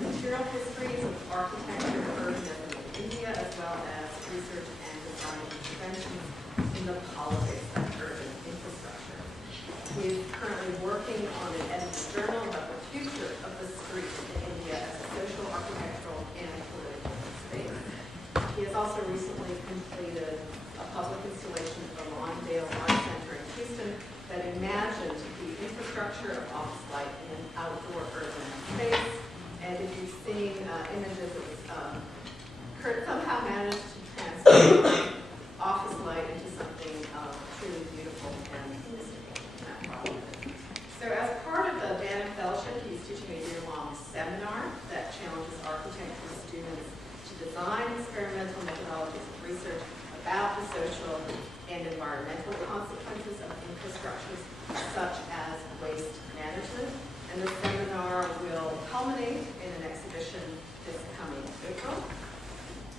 material histories of architecture and urbanism in India, as well as research and design interventions in the politics of urban infrastructure. He is currently working on an edited journal about the future of the street in India as a social, architectural, and political space. He has also recently completed a public installation at the Lawndale Art Center in Houston that imagined the infrastructure of office light in an outdoor urban space. And if you've seen images of Curt somehow managed to transform office light into something truly beautiful and mystical in that process. So as part of the Banham Fellowship, he's teaching a year-long seminar that challenges architecture students to design experimental methodologies of research about the social and environmental consequences of infrastructures such as waste management. And the seminar will culminate in an exhibition this coming April.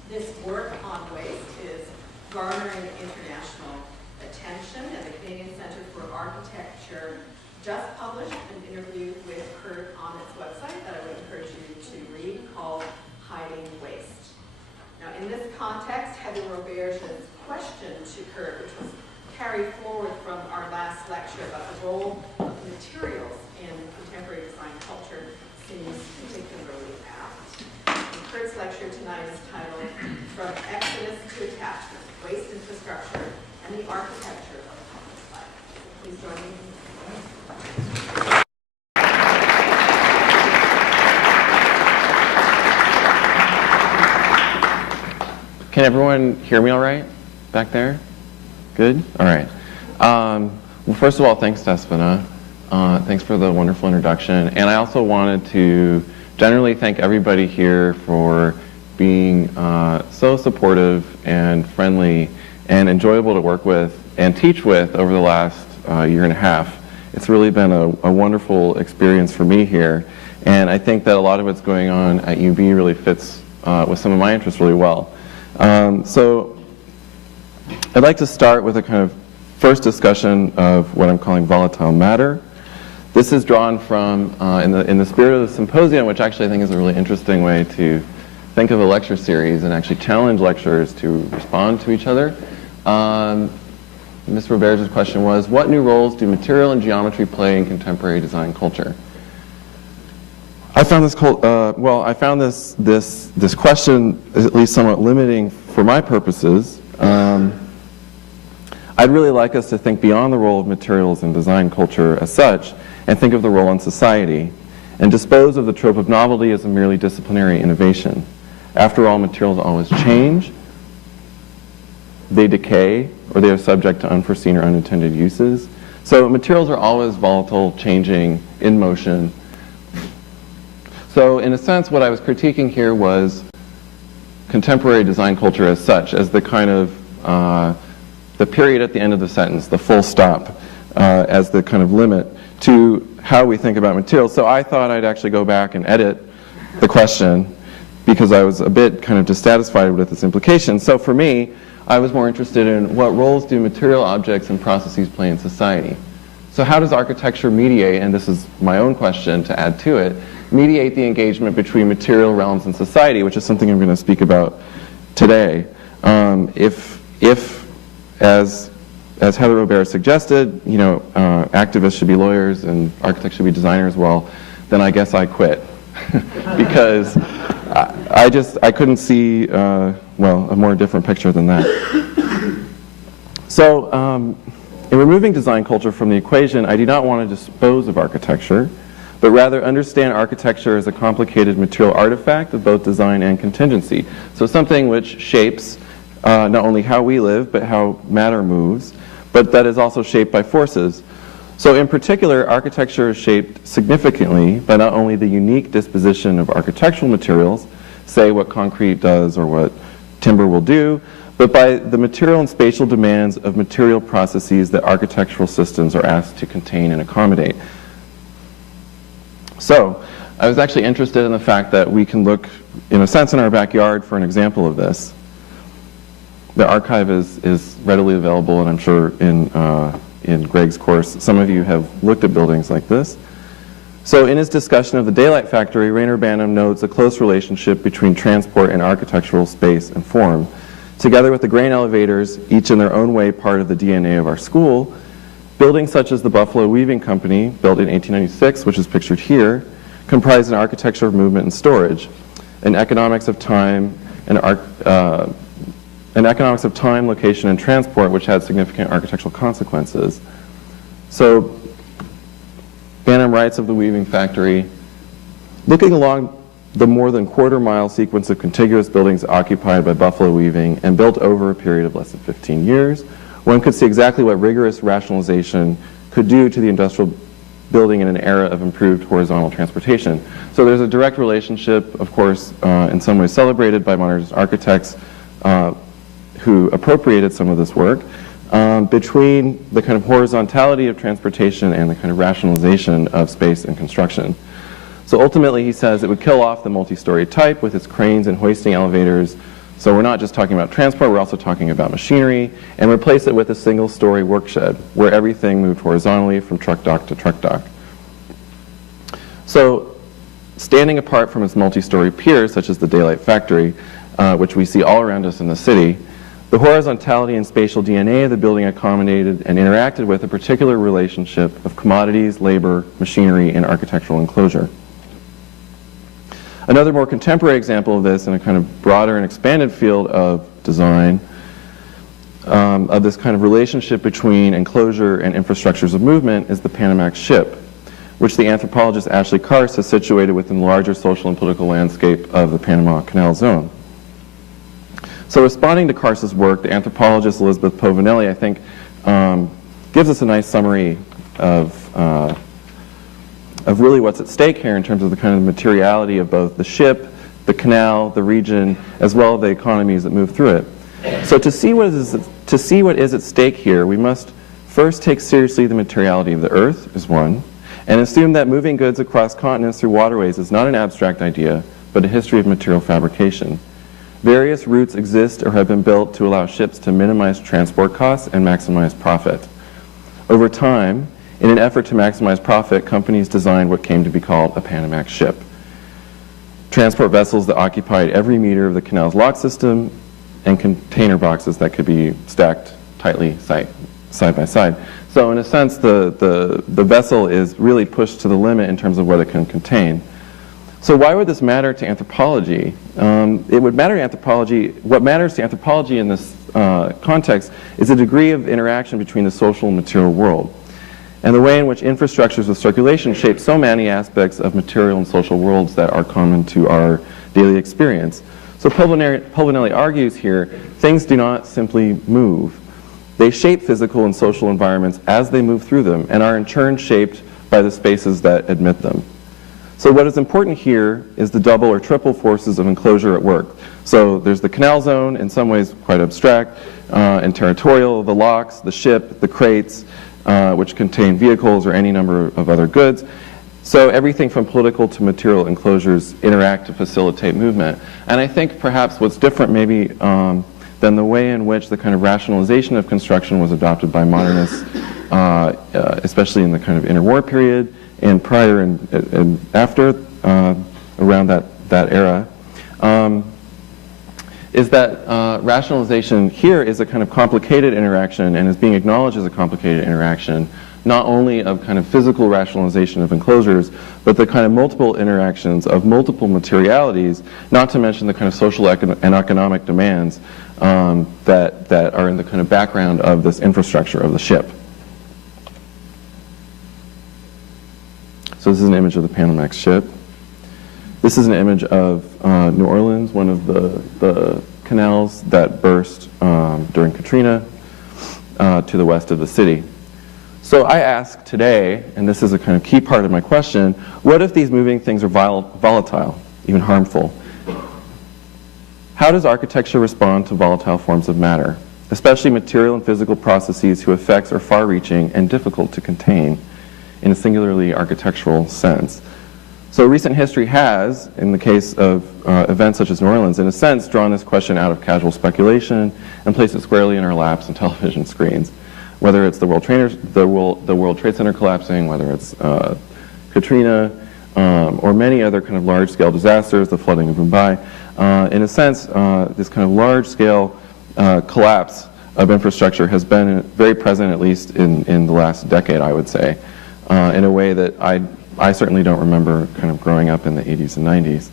This work on waste is garnering international attention, and the Canadian Centre for Architecture just published an interview with Curt on its website that I would encourage you to read, called Hiding Waste. Now, in this context, Heather Roberge's question to Curt, which was carried forward from our last lecture about the role of materials in contemporary design culture, seems particularly apt. And Curt's lecture tonight is titled From Exodus to Attachment, Waste Infrastructure and the Architecture of Office Life. Please join me. Can everyone hear me all right back there? Good? All right. Well, first of all, thanks, Despina. Thanks for the wonderful introduction. And I also wanted to generally thank everybody here for being so supportive and friendly and enjoyable to work with and teach with over the last year and a half. It's really been a wonderful experience for me here. And I think that a lot of what's going on at UB really fits with some of my interests really well. So I'd like to start with a kind of first discussion of what I'm calling volatile matter. This is drawn from, in the spirit of the symposium, which actually I think is a really interesting way to think of a lecture series and actually challenge lecturers to respond to each other. Ms. Roberge's question was, what new roles do material and geometry play in contemporary design culture? I found this this question is at least somewhat limiting for my purposes. I'd really like us to think beyond the role of materials in design culture as such and think of the role in society and dispose of the trope of novelty as a merely disciplinary innovation. After all, materials always change, they decay, or they are subject to unforeseen or unintended uses. So materials are always volatile, changing, in motion. So in a sense, what I was critiquing here was contemporary design culture as such, as the kind of the period at the end of the sentence, the full stop, as the kind of limit to how we think about materials. So I thought I'd actually go back and edit the question because I was a bit kind of dissatisfied with its implications. So for me, I was more interested in what roles do material objects and processes play in society. So how does architecture mediate, and this is my own question to add to it, mediate the engagement between material realms and society, which is something I'm going to speak about today. If as Heather Roberge suggested, activists should be lawyers and architects should be designers, well, then I guess I quit. Because I couldn't see, a more different picture than that. So, in removing design culture from the equation, I do not want to dispose of architecture, but rather understand architecture as a complicated material artifact of both design and contingency. So something which shapes not only how we live, but how matter moves, but that is also shaped by forces. So in particular, architecture is shaped significantly by not only the unique disposition of architectural materials, say what concrete does or what timber will do, but by the material and spatial demands of material processes that architectural systems are asked to contain and accommodate. So I was actually interested in the fact that we can look, in a sense, in our backyard for an example of this. The archive is readily available, and I'm sure in Greg's course, some of you have looked at buildings like this. So in his discussion of the daylight factory, Reyner Banham notes a close relationship between transport and architectural space and form. Together with the grain elevators, each in their own way part of the DNA of our school, buildings such as the Buffalo Weaving Company, built in 1896, which is pictured here, comprise an architecture of movement and storage, an economics of time, location, and transport, which had significant architectural consequences. So, Bantam Rights of the Weaving Factory, looking along the more than quarter-mile sequence of contiguous buildings occupied by Buffalo Weaving and built over a period of less than 15 years, one could see exactly what rigorous rationalization could do to the industrial building in an era of improved horizontal transportation. So there's a direct relationship, of course, in some ways celebrated by modernist architects who appropriated some of this work, between the kind of horizontality of transportation and the kind of rationalization of space and construction. So ultimately, he says it would kill off the multi-story type with its cranes and hoisting elevators. So we're not just talking about transport, we're also talking about machinery, and replace it with a single-story workshed where everything moved horizontally from truck dock to truck dock. So standing apart from its multi-story peers, such as the Daylight Factory, which we see all around us in the city, the horizontality and spatial DNA of the building accommodated and interacted with a particular relationship of commodities, labor, machinery, and architectural enclosure. Another more contemporary example of this in a kind of broader and expanded field of design, of this kind of relationship between enclosure and infrastructures of movement, is the Panamax ship, which the anthropologist Ashley Karst has situated within the larger social and political landscape of the Panama Canal Zone. So responding to Karst's work, the anthropologist Elizabeth Povinelli, I think, gives us a nice summary of really what's at stake here in terms of the kind of materiality of both the ship, the canal, the region, as well as the economies that move through it. So to see what is at stake here, we must first take seriously the materiality of the earth, is one, and assume that moving goods across continents through waterways is not an abstract idea, but a history of material fabrication. Various routes exist or have been built to allow ships to minimize transport costs and maximize profit. Over time, in an effort to maximize profit, companies designed what came to be called a Panamax ship. Transport vessels that occupied every meter of the canal's lock system and container boxes that could be stacked tightly side by side. So in a sense, the vessel is really pushed to the limit in terms of what it can contain. So why would this matter to anthropology? It would matter to anthropology. What matters to anthropology in this context is the degree of interaction between the social and material world, and the way in which infrastructures of circulation shape so many aspects of material and social worlds that are common to our daily experience. So Povinelli argues here, things do not simply move. They shape physical and social environments as they move through them, and are in turn shaped by the spaces that admit them. So what is important here is the double or triple forces of enclosure at work. So there's the canal zone, in some ways quite abstract, and territorial, the locks, the ship, the crates, which contain vehicles or any number of other goods. So everything from political to material enclosures interact to facilitate movement. And I think perhaps what's different maybe than the way in which the kind of rationalization of construction was adopted by modernists, especially in the kind of interwar period, and prior and after, around that era, is that rationalization here is a kind of complicated interaction and is being acknowledged as a complicated interaction, not only of kind of physical rationalization of enclosures, but the kind of multiple interactions of multiple materialities, not to mention the kind of social and economic demands that are in the kind of background of this infrastructure of the ship. So this is an image of the Panamax ship. This is an image of New Orleans, one of the canals that burst during Katrina to the west of the city. So I ask today, and this is a kind of key part of my question, what if these moving things are volatile, even harmful? How does architecture respond to volatile forms of matter, especially material and physical processes whose effects are far-reaching and difficult to contain in a singularly architectural sense? So recent history has, in the case of events such as New Orleans, in a sense drawn this question out of casual speculation and placed it squarely in our laps and television screens. Whether it's the World Trade Center collapsing, whether it's Katrina, or many other kind of large-scale disasters, the flooding of Mumbai. In a sense, this kind of large-scale collapse of infrastructure has been very present, at least in the last decade, I would say, in a way that I certainly don't remember kind of growing up in the 80s and 90s.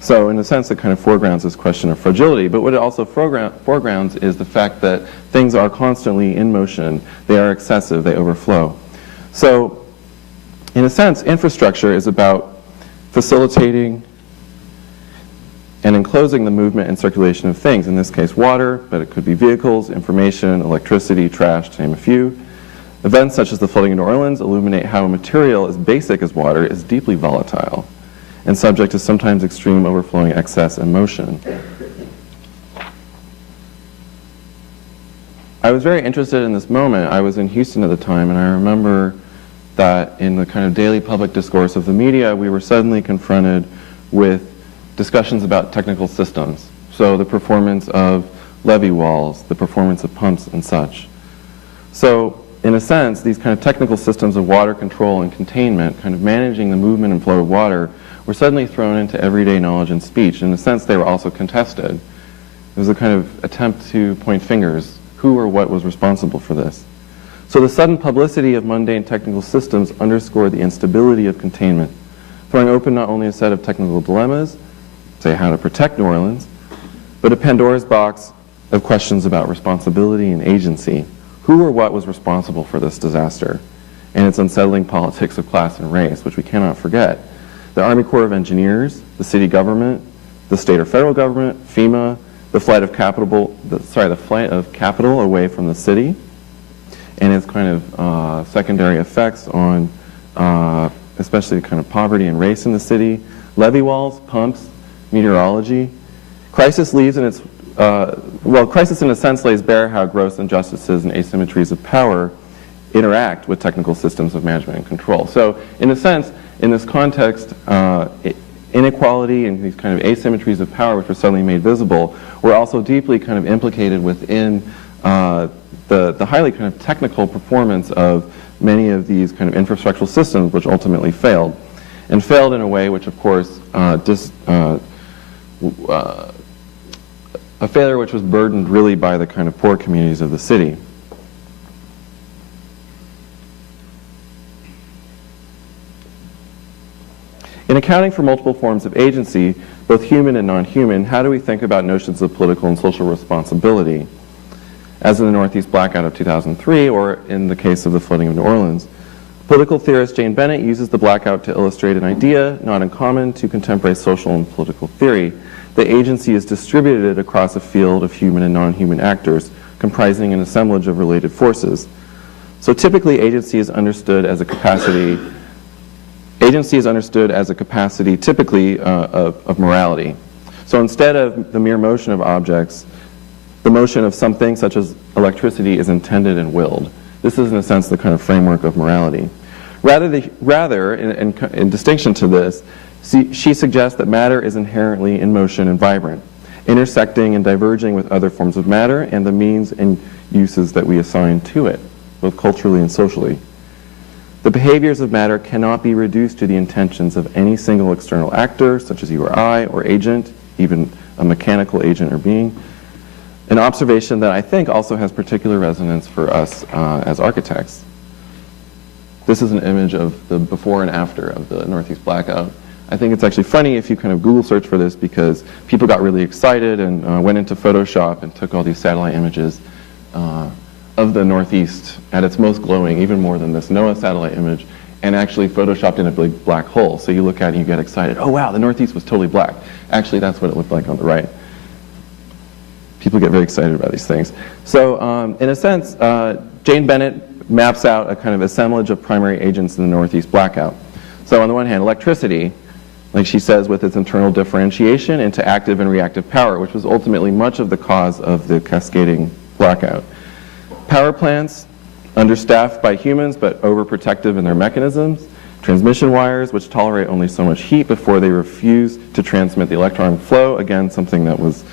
So in a sense, it kind of foregrounds this question of fragility, but what it also foregrounds is the fact that things are constantly in motion, they are excessive, they overflow. So in a sense, infrastructure is about facilitating and enclosing the movement and circulation of things, in this case water, but it could be vehicles, information, electricity, trash, to name a few. Events such as the flooding in New Orleans illuminate how a material as basic as water is deeply volatile and subject to sometimes extreme overflowing excess and motion. I was very interested in this moment. I was in Houston at the time, and I remember that in the kind of daily public discourse of the media, we were suddenly confronted with discussions about technical systems. So the performance of levee walls, the performance of pumps and such. So in a sense, these kind of technical systems of water control and containment, kind of managing the movement and flow of water, were suddenly thrown into everyday knowledge and speech. In a sense, they were also contested. It was a kind of attempt to point fingers, who or what was responsible for this. So the sudden publicity of mundane technical systems underscored the instability of containment, throwing open not only a set of technical dilemmas, say how to protect New Orleans, but a Pandora's box of questions about responsibility and agency. Who or what was responsible for this disaster and its unsettling politics of class and race, which we cannot forget? The Army Corps of Engineers, the city government, the state or federal government, FEMA, the flight of capital away from the city, and its kind of secondary effects on especially kind of poverty and race in the city, levee walls, pumps, meteorology. Crisis leaves in its, crisis in a sense lays bare how gross injustices and asymmetries of power interact with technical systems of management and control. So in a sense, in this context, inequality and these kind of asymmetries of power which were suddenly made visible were also deeply kind of implicated within the highly kind of technical performance of many of these kind of infrastructural systems which ultimately failed. And failed in a way which, of course, a failure which was burdened really by the kind of poor communities of the city. In accounting for multiple forms of agency, both human and non-human, how do we think about notions of political and social responsibility? As in the Northeast blackout of 2003, or in the case of the flooding of New Orleans. Political theorist Jane Bennett uses the blackout to illustrate an idea not uncommon to contemporary social and political theory, that agency is distributed across a field of human and non-human actors, comprising an assemblage of related forces. So typically agency is understood as a capacity typically of morality. So instead of the mere motion of objects, the motion of something such as electricity is intended and willed. This is in a sense the kind of framework of morality. Rather, in distinction to this, she suggests that matter is inherently in motion and vibrant, intersecting and diverging with other forms of matter and the means and uses that we assign to it, both culturally and socially. The behaviors of matter cannot be reduced to the intentions of any single external actor, such as you or I, or agent, even a mechanical agent or being. An observation that I think also has particular resonance for us as architects. This is an image of the before and after of the Northeast blackout. I think it's actually funny if you kind of Google search for this because people got really excited and went into Photoshop and took all these satellite images of the Northeast at its most glowing, even more than this NOAA satellite image, and actually photoshopped in a big black hole. So you look at it and you get excited. Oh wow, the Northeast was totally black. Actually, that's what it looked like on the right. People get very excited about these things. So in a sense, Jane Bennett maps out a kind of assemblage of primary agents in the Northeast blackout. So on the one hand, electricity, like she says, with its internal differentiation into active and reactive power, which was ultimately much of the cause of the cascading blackout. Power plants, understaffed by humans but overprotective in their mechanisms. Transmission wires, which tolerate only so much heat before they refuse to transmit the electron flow. Again, something that was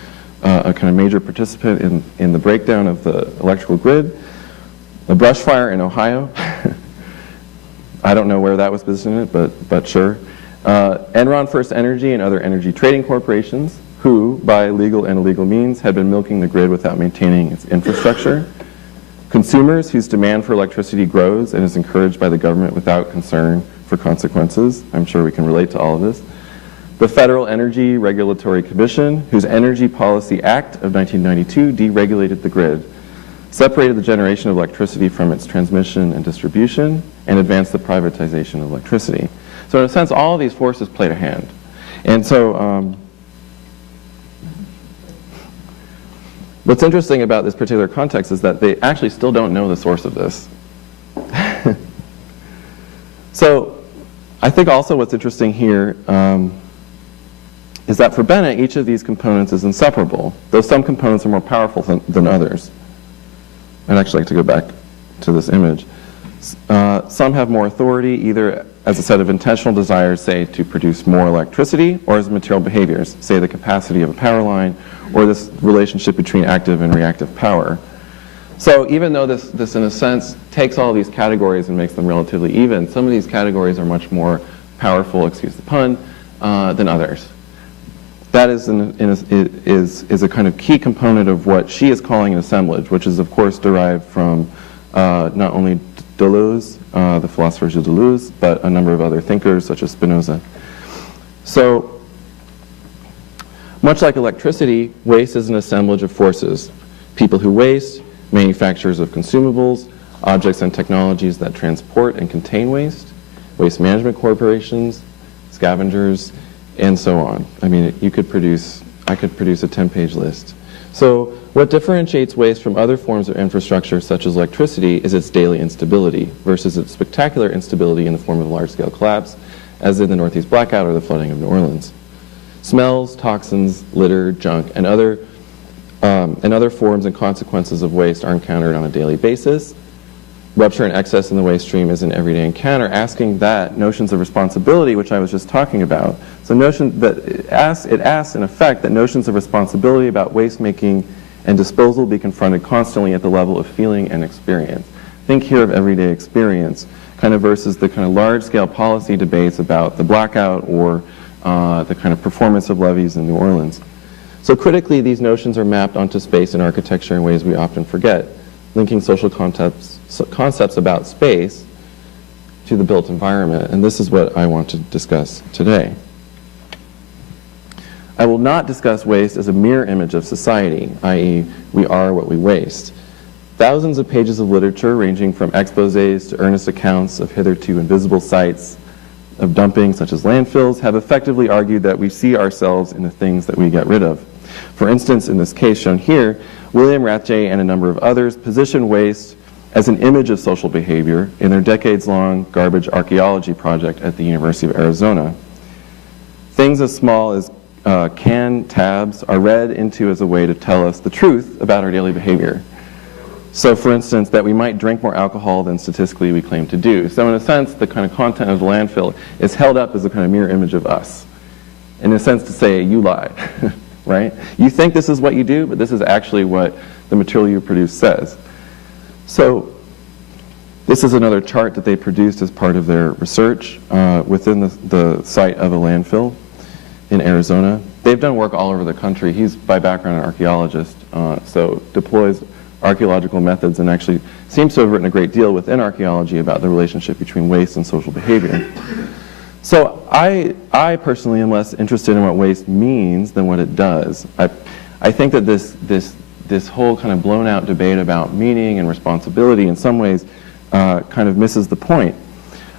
a kind of major participant in the breakdown of the electrical grid. A brush fire in Ohio. I don't know where that was positioned, but sure. Enron First Energy and other energy trading corporations who, by legal and illegal means, had been milking the grid without maintaining its infrastructure. Consumers whose demand for electricity grows and is encouraged by the government without concern for consequences. I'm sure we can relate to all of this. The Federal Energy Regulatory Commission, whose Energy Policy Act of 1992 deregulated the grid, separated the generation of electricity from its transmission and distribution, and advanced the privatization of electricity. So in a sense, all of these forces played a hand. And so what's interesting about this particular context is that they actually still don't know the source of this. So I think also what's interesting here is that for Bennett, each of these components is inseparable, though some components are more powerful than others. I'd actually like to go back to this image. Some have more authority, either as a set of intentional desires, say, to produce more electricity, or as material behaviors, say the capacity of a power line, or this relationship between active and reactive power. So even though this in a sense takes all these categories and makes them relatively even, some of these categories are much more powerful, excuse the pun, than others. That is a kind of key component of what she is calling an assemblage, which is of course derived from not only Deleuze, the philosopher Gilles Deleuze, but a number of other thinkers such as Spinoza. So, much like electricity, waste is an assemblage of forces. People who waste, manufacturers of consumables, objects and technologies that transport and contain waste, waste management corporations, scavengers, and so on. I mean, I could produce a 10-page list. So what differentiates waste from other forms of infrastructure, such as electricity, is its daily instability versus its spectacular instability in the form of large-scale collapse, as in the Northeast blackout or the flooding of New Orleans. Smells, toxins, litter, junk, and other forms and consequences of waste are encountered on a daily basis. Rupture and excess in the waste stream is an everyday encounter, asking that notions of responsibility, which I was just talking about. So it asks in effect that notions of responsibility about waste making and disposal be confronted constantly at the level of feeling and experience. Think here of everyday experience, kind of versus the kind of large-scale policy debates about the blackout or the kind of performance of levees in New Orleans. So critically, these notions are mapped onto space and architecture in ways we often forget, linking social concepts about space to the built environment, and this is what I want to discuss today. I will not discuss waste as a mirror image of society, i.e., we are what we waste. Thousands of pages of literature, ranging from exposés to earnest accounts of hitherto invisible sites of dumping, such as landfills, have effectively argued that we see ourselves in the things that we get rid of. For instance, in this case shown here, William Rathje and a number of others position waste as an image of social behavior in their decades-long garbage archaeology project at the University of Arizona. Things as small as can tabs are read into as a way to tell us the truth about our daily behavior. So for instance, that we might drink more alcohol than statistically we claim to do. So in a sense, the kind of content of the landfill is held up as a kind of mirror image of us. In a sense to say, you lied, right? You think this is what you do, but this is actually what the material you produce says. So this is another chart that they produced as part of their research within the site of a landfill in Arizona. They've done work all over the country. He's by background an archaeologist, so deploys archaeological methods and actually seems to have written a great deal within archaeology about the relationship between waste and social behavior. So I personally am less interested in what waste means than what it does. I think that this whole kind of blown out debate about meaning and responsibility in some ways kind of misses the point.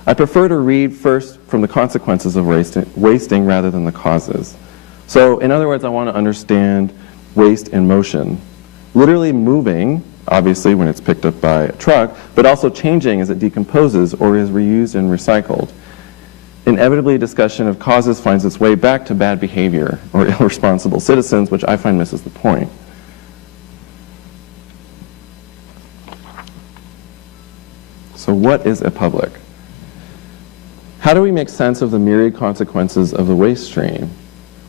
I prefer to read first from the consequences of wasting rather than the causes. So in other words, I want to understand waste in motion. Literally moving, obviously when it's picked up by a truck, but also changing as it decomposes or is reused and recycled. Inevitably, discussion of causes finds its way back to bad behavior or irresponsible citizens, which I find misses the point. So what is a public? How do we make sense of the myriad consequences of the waste stream?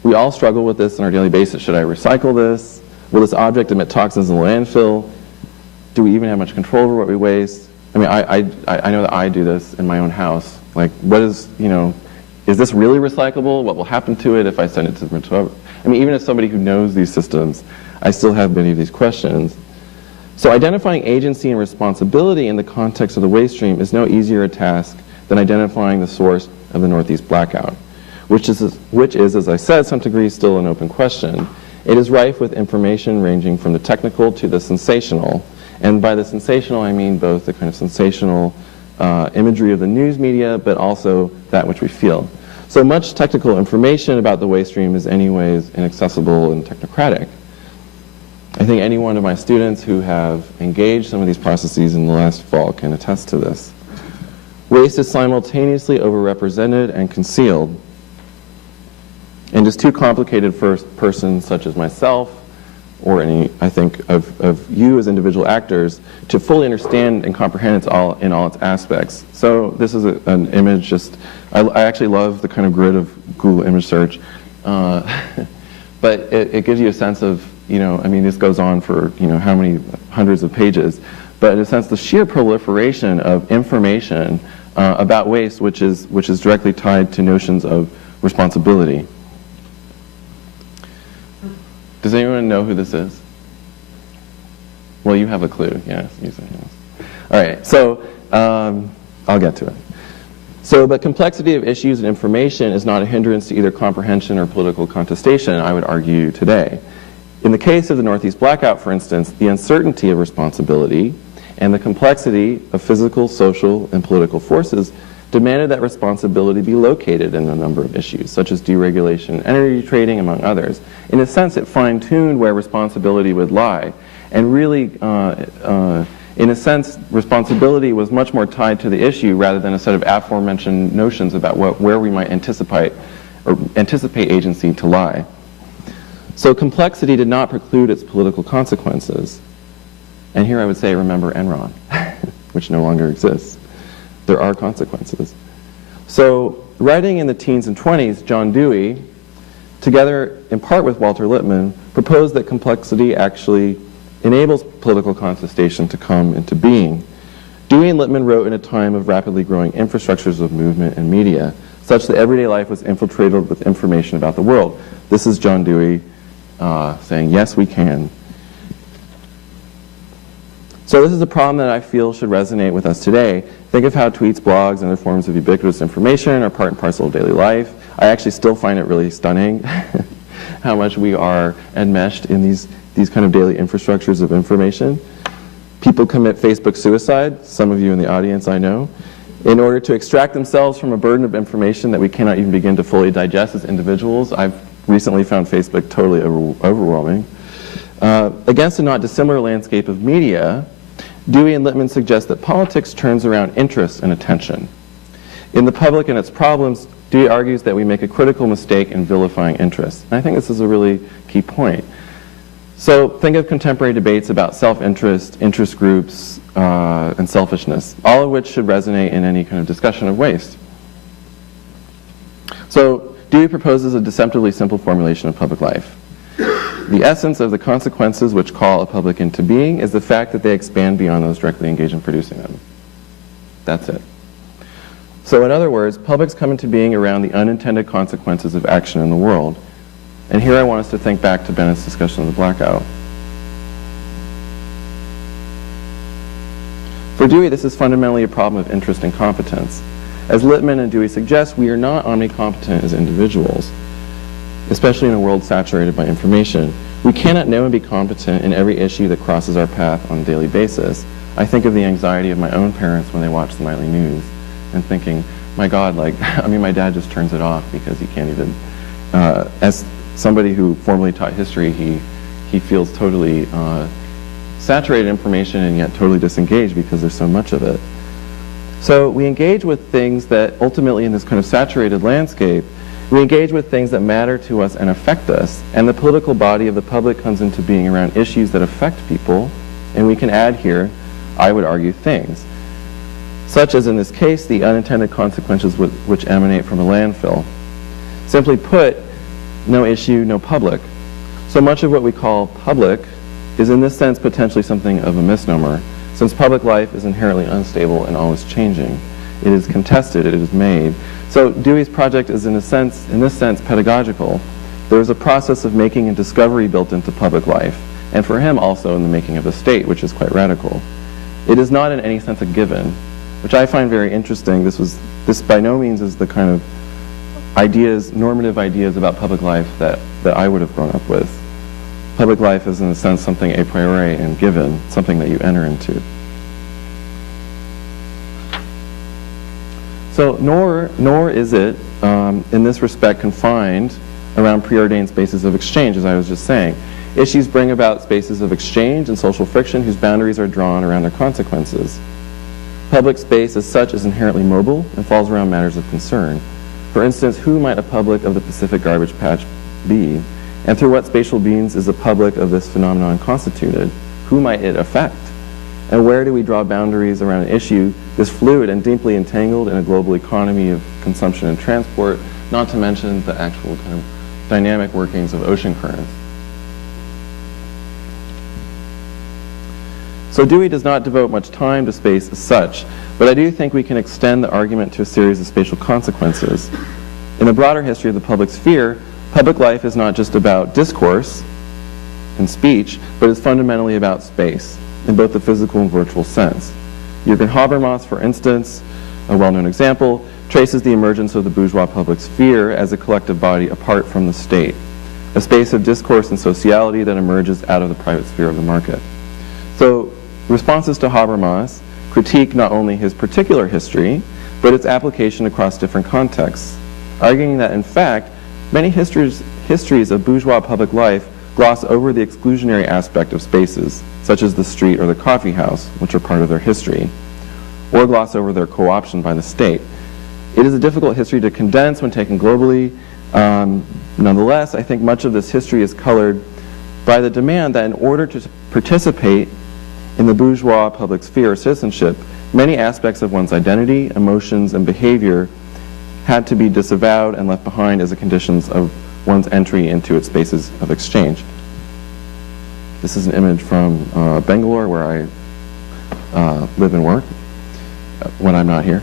We all struggle with this on our daily basis. Should I recycle this? Will this object emit toxins in the landfill? Do we even have much control over what we waste? I mean, I know that I do this in my own house. Like, what is, is this really recyclable? What will happen to it if I send it to the I mean, even as somebody who knows these systems, I still have many of these questions. So identifying agency and responsibility in the context of the waste stream is no easier a task than identifying the source of the Northeast blackout, which is, as I said, some degree still an open question. It is rife with information ranging from the technical to the sensational. And by the sensational, I mean both the kind of sensational imagery of the news media, but also that which we feel. So much technical information about the waste stream is anyways inaccessible and technocratic. I think any one of my students who have engaged some of these processes in the last fall can attest to this. Waste is simultaneously overrepresented and concealed. And just too complicated for a person such as myself, or any, I think, of you as individual actors, to fully understand and comprehend in all its aspects. So this is an image just, I actually love the kind of grid of Google image search, but it gives you a sense of, I mean, this goes on for, how many hundreds of pages, but in a sense, the sheer proliferation of information about waste, which is directly tied to notions of responsibility. Does anyone know who this is? Well, you have a clue. Yes, you say yes. All right, so I'll get to it. So, but complexity of issues and information is not a hindrance to either comprehension or political contestation, I would argue today. In the case of the Northeast blackout, for instance, the uncertainty of responsibility and the complexity of physical, social, and political forces demanded that responsibility be located in a number of issues, such as deregulation, energy trading, among others. In a sense, it fine-tuned where responsibility would lie. And really, in a sense, responsibility was much more tied to the issue rather than a set of aforementioned notions about where we might anticipate agency to lie. So complexity did not preclude its political consequences. And here I would say, remember Enron, which no longer exists. There are consequences. So writing in the teens and 20s, John Dewey, together in part with Walter Lippmann, proposed that complexity actually enables political contestation to come into being. Dewey and Lippmann wrote in a time of rapidly growing infrastructures of movement and media, such that everyday life was infiltrated with information about the world. This is John Dewey saying, yes, we can. So this is a problem that I feel should resonate with us today. Think of how tweets, blogs, and other forms of ubiquitous information are part and parcel of daily life. I actually still find it really stunning how much we are enmeshed in these kind of daily infrastructures of information. People commit Facebook suicide, some of you in the audience I know, in order to extract themselves from a burden of information that we cannot even begin to fully digest as individuals. I've recently found Facebook totally overwhelming. Against a not dissimilar landscape of media, Dewey and Lippmann suggest that politics turns around interest and attention. In The Public and Its Problems, Dewey argues that we make a critical mistake in vilifying interest. And I think this is a really key point. So think of contemporary debates about self-interest, interest groups, and selfishness, all of which should resonate in any kind of discussion of waste. So Dewey proposes a deceptively simple formulation of public life. The essence of the consequences which call a public into being is the fact that they expand beyond those directly engaged in producing them. That's it. So in other words, publics come into being around the unintended consequences of action in the world. And here I want us to think back to Bennett's discussion of the blackout. For Dewey, this is fundamentally a problem of interest and competence. As Lippmann and Dewey suggest, we are not omnicompetent as individuals, especially in a world saturated by information. We cannot know and be competent in every issue that crosses our path on a daily basis. I think of the anxiety of my own parents when they watch the nightly news and thinking, my God, my dad just turns it off because he can't even, as somebody who formerly taught history, he feels totally saturated information and yet totally disengaged because there's so much of it. So we engage with things that ultimately in this kind of saturated landscape, we engage with things that matter to us and affect us, and the political body of the public comes into being around issues that affect people, and we can add here, I would argue, things, such as in this case, the unintended consequences which emanate from a landfill. Simply put, no issue, no public. So much of what we call public is in this sense potentially something of a misnomer. since public life is inherently unstable and always changing. It is contested, it is made. So Dewey's project is in this sense, pedagogical. There is a process of making and discovery built into public life, and for him also in the making of the state, which is quite radical. It is not in any sense a given, which I find very interesting. This by no means is the kind of normative ideas about public life that I would have grown up with. Public life is in a sense something a priori and given, something that you enter into. So nor is it, in this respect, confined around preordained spaces of exchange, as I was just saying. Issues bring about spaces of exchange and social friction whose boundaries are drawn around their consequences. Public space as such is inherently mobile and falls around matters of concern. For instance, who might a public of the Pacific garbage patch be? And through what spatial means is the public of this phenomenon constituted? Who might it affect? And where do we draw boundaries around an issue this fluid and deeply entangled in a global economy of consumption and transport, not to mention the actual kind of dynamic workings of ocean currents? So Dewey does not devote much time to space as such, but I do think we can extend the argument to a series of spatial consequences. In the broader history of the public sphere, public life is not just about discourse and speech, but is fundamentally about space, in both the physical and virtual sense. Jürgen Habermas, for instance, a well-known example, traces the emergence of the bourgeois public sphere as a collective body apart from the state, a space of discourse and sociality that emerges out of the private sphere of the market. So responses to Habermas critique not only his particular history, but its application across different contexts, arguing that, in fact, many histories of bourgeois public life gloss over the exclusionary aspect of spaces, such as the street or the coffee house, which are part of their history, or gloss over their co-option by the state. It is a difficult history to condense when taken globally. Nonetheless, I think much of this history is colored by the demand that in order to participate in the bourgeois public sphere or citizenship, many aspects of one's identity, emotions, and behavior had to be disavowed and left behind as a conditions of one's entry into its spaces of exchange. This is an image from Bangalore, where I live and work when I'm not here.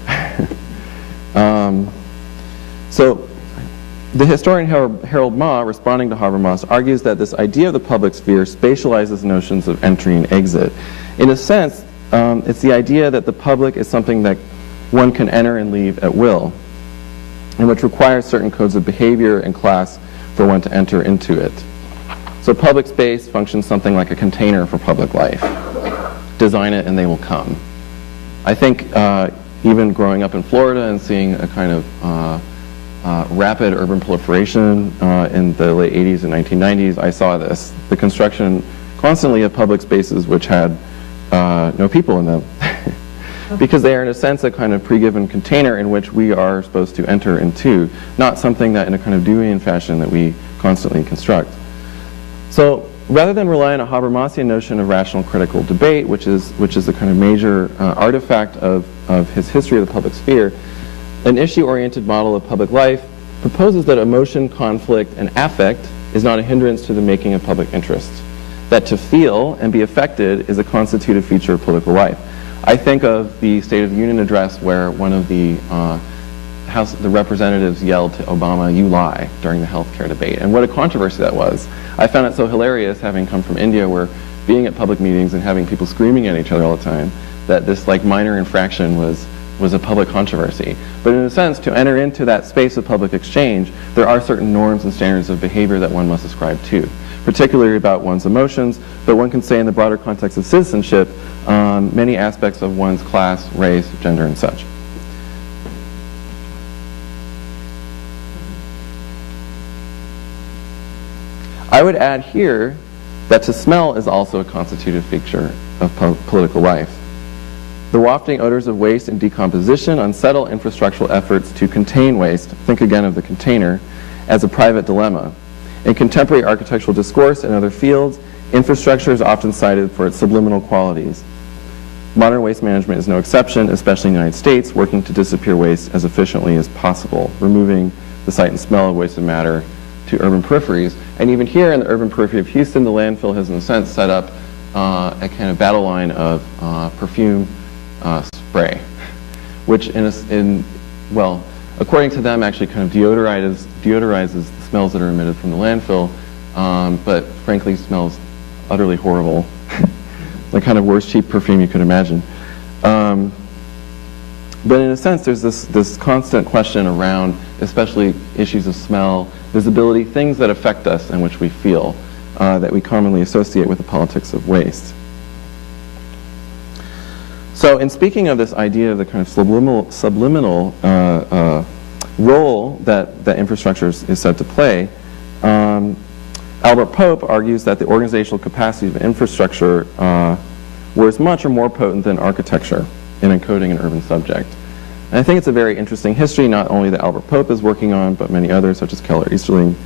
So the historian Harold Ma, responding to Habermas, argues that this idea of the public sphere spatializes notions of entry and exit. In a sense, it's the idea that the public is something that one can enter and leave at will, and which requires certain codes of behavior and class for one to enter into it. So public space functions something like a container for public life. Design it and they will come. I think even growing up in Florida and seeing a kind of rapid urban proliferation in the late 80s and 1990s, I saw this. The construction constantly of public spaces which had no people in them. Because they are in a sense a kind of pre-given container in which we are supposed to enter into, not something that in a kind of Deweyan fashion that we constantly construct. So rather than rely on a Habermasian notion of rational critical debate, which is a kind of major artifact of his history of the public sphere, an issue-oriented model of public life proposes that emotion, conflict, and affect is not a hindrance to the making of public interest, that to feel and be affected is a constitutive feature of political life. I think of the State of the Union address where one of the representatives yelled to Obama, "You lie," during the healthcare debate, and what a controversy that was. I found it so hilarious, having come from India, where being at public meetings and having people screaming at each other all the time, that this like minor infraction was a public controversy. But in a sense, to enter into that space of public exchange, there are certain norms and standards of behavior that one must ascribe to, particularly about one's emotions, but one can say in the broader context of citizenship, many aspects of one's class, race, gender, and such. I would add here that to smell is also a constitutive feature of political life. The wafting odors of waste and decomposition unsettle infrastructural efforts to contain waste, think again of the container, as a private dilemma. In contemporary architectural discourse and other fields, infrastructure is often cited for its subliminal qualities. Modern waste management is no exception, especially in the United States, working to disappear waste as efficiently as possible, removing the sight and smell of wasted matter to urban peripheries. And even here in the urban periphery of Houston, the landfill has in a sense set up a kind of battle line of perfume spray, which well, according to them, actually kind of deodorizes the smells that are emitted from the landfill, but frankly smells utterly horrible. The kind of worst cheap perfume you could imagine. But in a sense, there's this constant question around, especially issues of smell, visibility, things that affect us and which we feel, that we commonly associate with the politics of waste. So in speaking of this idea of the kind of subliminal role that infrastructure is said to play, Albert Pope argues that the organizational capacity of infrastructure were as much or more potent than architecture in encoding an urban subject. And I think it's a very interesting history, not only that Albert Pope is working on, but many others, such as Keller Easterling.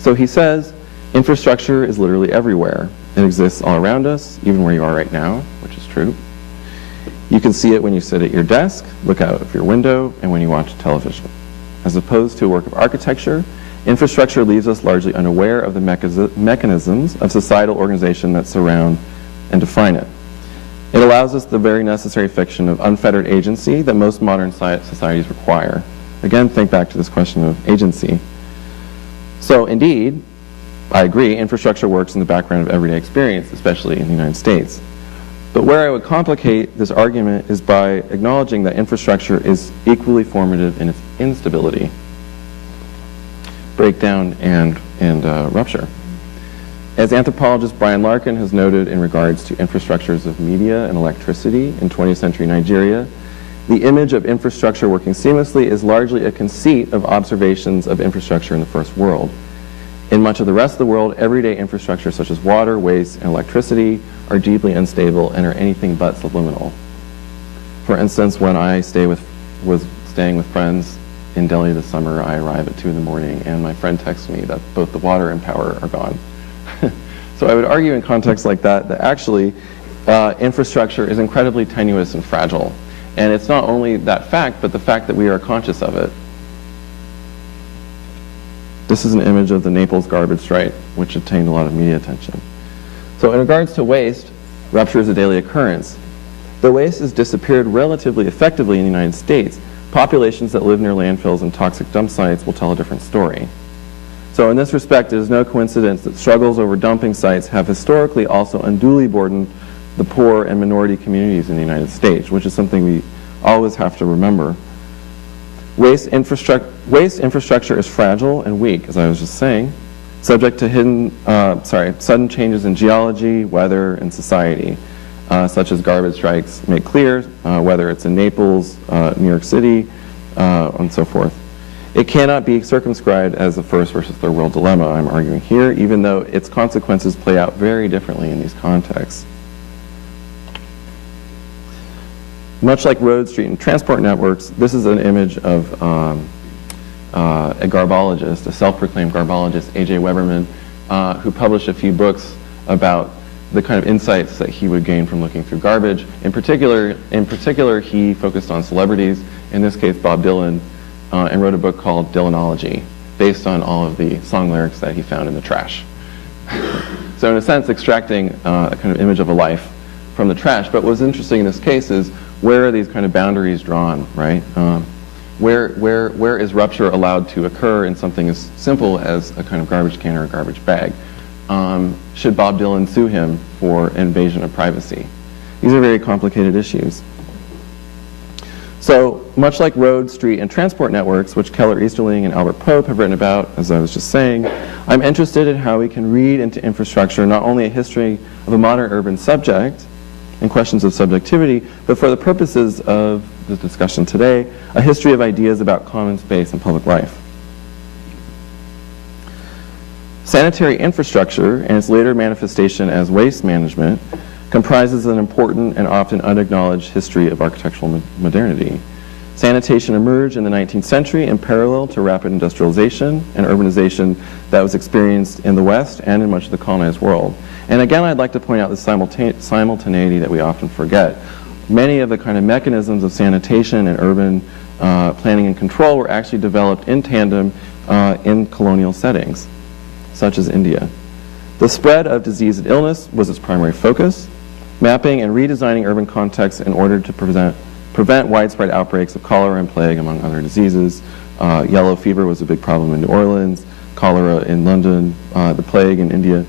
So he says, infrastructure is literally everywhere. It exists all around us, even where you are right now, which is true. You can see it when you sit at your desk, look out of your window, and when you watch television. As opposed to a work of architecture, infrastructure leaves us largely unaware of the mechanisms of societal organization that surround and define it. It allows us the very necessary fiction of unfettered agency that most modern societies require. Again, think back to this question of agency. So indeed, I agree, infrastructure works in the background of everyday experience, especially in the United States. But where I would complicate this argument is by acknowledging that infrastructure is equally formative in its instability, breakdown, and rupture. As anthropologist Brian Larkin has noted in regards to infrastructures of media and electricity in 20th century Nigeria, the image of infrastructure working seamlessly is largely a conceit of observations of infrastructure in the first world. In much of the rest of the world, everyday infrastructure such as water, waste, and electricity are deeply unstable and are anything but subliminal. For instance, when I was staying with friends in Delhi this summer, I arrive at 2 in the morning and my friend texts me that both the water and power are gone. So I would argue in contexts like that actually infrastructure is incredibly tenuous and fragile. And it's not only that fact, but the fact that we are conscious of it. This is an image of the Naples garbage strike, which obtained a lot of media attention. So in regards to waste, rupture is a daily occurrence. Though waste has disappeared relatively effectively in the United States, populations that live near landfills and toxic dump sites will tell a different story. So in this respect, it is no coincidence that struggles over dumping sites have historically also unduly burdened the poor and minority communities in the United States, which is something we always have to remember. Waste infrastructure is fragile and weak, as I was just saying, subject to sudden changes in geology, weather, and society, such as garbage strikes make clear, whether it's in Naples, New York City, and so forth. It cannot be circumscribed as a first versus third world dilemma, I'm arguing here, even though its consequences play out very differently in these contexts. Much like road, street, and transport networks, this is an image of a garbologist, a self-proclaimed garbologist, A.J. Weberman, who published a few books about the kind of insights that he would gain from looking through garbage. In particular, he focused on celebrities, in this case Bob Dylan, and wrote a book called Dylanology, based on all of the song lyrics that he found in the trash. So in a sense, extracting a kind of image of a life from the trash. But what's interesting in this case is, where are these kind of boundaries drawn, right? Where is rupture allowed to occur in something as simple as a kind of garbage can or a garbage bag? Should Bob Dylan sue him for invasion of privacy? These are very complicated issues. So, much like road, street, and transport networks, which Keller Easterling and Albert Pope have written about, as I was just saying, I'm interested in how we can read into infrastructure not only a history of a modern urban subject and questions of subjectivity, but for the purposes of the discussion today, a history of ideas about common space and public life. Sanitary infrastructure, and its later manifestation as waste management, comprises an important and often unacknowledged history of architectural modernity. Sanitation emerged in the 19th century in parallel to rapid industrialization and urbanization that was experienced in the West and in much of the colonized world. And again, I'd like to point out the simultaneity that we often forget. Many of the kind of mechanisms of sanitation and urban planning and control were actually developed in tandem in colonial settings, such as India. The spread of disease and illness was its primary focus, mapping and redesigning urban contexts in order to prevent widespread outbreaks of cholera and plague, among other diseases. Yellow fever was a big problem in New Orleans, cholera in London, the plague in India.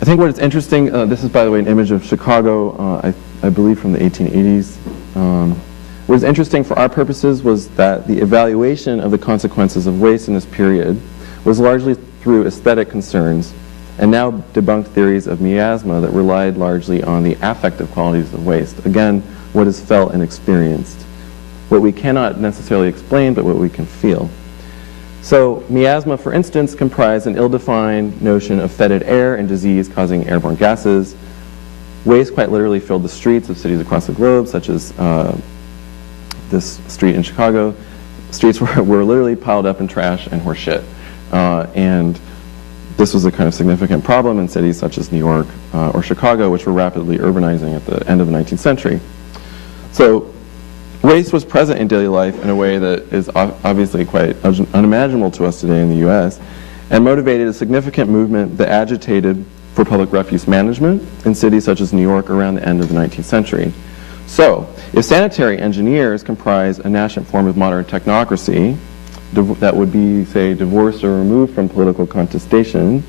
I think what is interesting, this is, by the way, an image of Chicago, I believe from the 1880s. What is interesting for our purposes was that the evaluation of the consequences of waste in this period was largely through aesthetic concerns and now debunked theories of miasma that relied largely on the affective qualities of waste. Again, what is felt and experienced. What we cannot necessarily explain, but what we can feel. So miasma, for instance, comprised an ill-defined notion of fetid air and disease causing airborne gases. Waste quite literally filled the streets of cities across the globe, such as this street in Chicago. Streets were literally piled up in trash and horse shit. And this was a kind of significant problem in cities such as New York or Chicago, which were rapidly urbanizing at the end of the 19th century. So waste was present in daily life in a way that is obviously quite unimaginable to us today in the US, and motivated a significant movement that agitated for public refuse management in cities such as New York around the end of the 19th century. So, if sanitary engineers comprise a nascent form of modern technocracy that would be, say, divorced or removed from political contestation,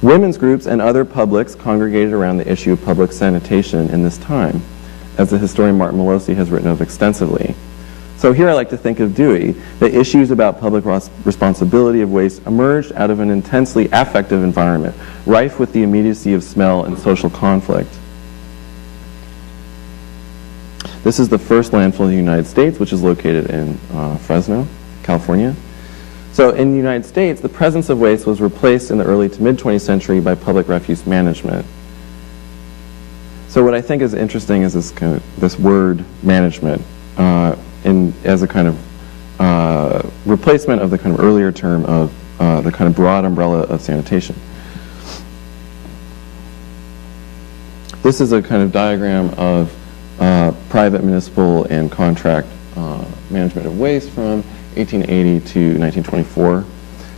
women's groups and other publics congregated around the issue of public sanitation in this time, as the historian Martin Molosi has written of extensively. So here I like to think of Dewey, that issues about public responsibility of waste emerged out of an intensely affective environment, rife with the immediacy of smell and social conflict. This is the first landfill in the United States, which is located in Fresno, California. So in the United States, the presence of waste was replaced in the early to mid-20th century by public refuse management. So what I think is interesting is this word management as a kind of replacement of the kind of earlier term of the kind of broad umbrella of sanitation. This is a kind of diagram of private, municipal, and contract management of waste from 1880 to 1924.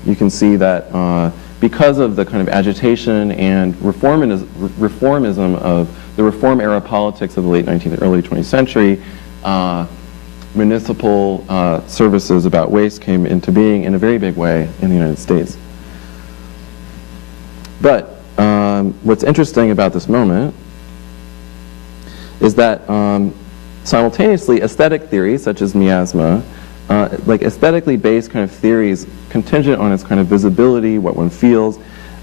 You can see that because of the kind of agitation and reformism of the reform era politics of the late 19th and early 20th century, municipal services about waste came into being in a very big way in the United States. But what's interesting about this moment is that simultaneously aesthetic theories such as miasma, like aesthetically based kind of theories contingent on its kind of visibility, what one feels,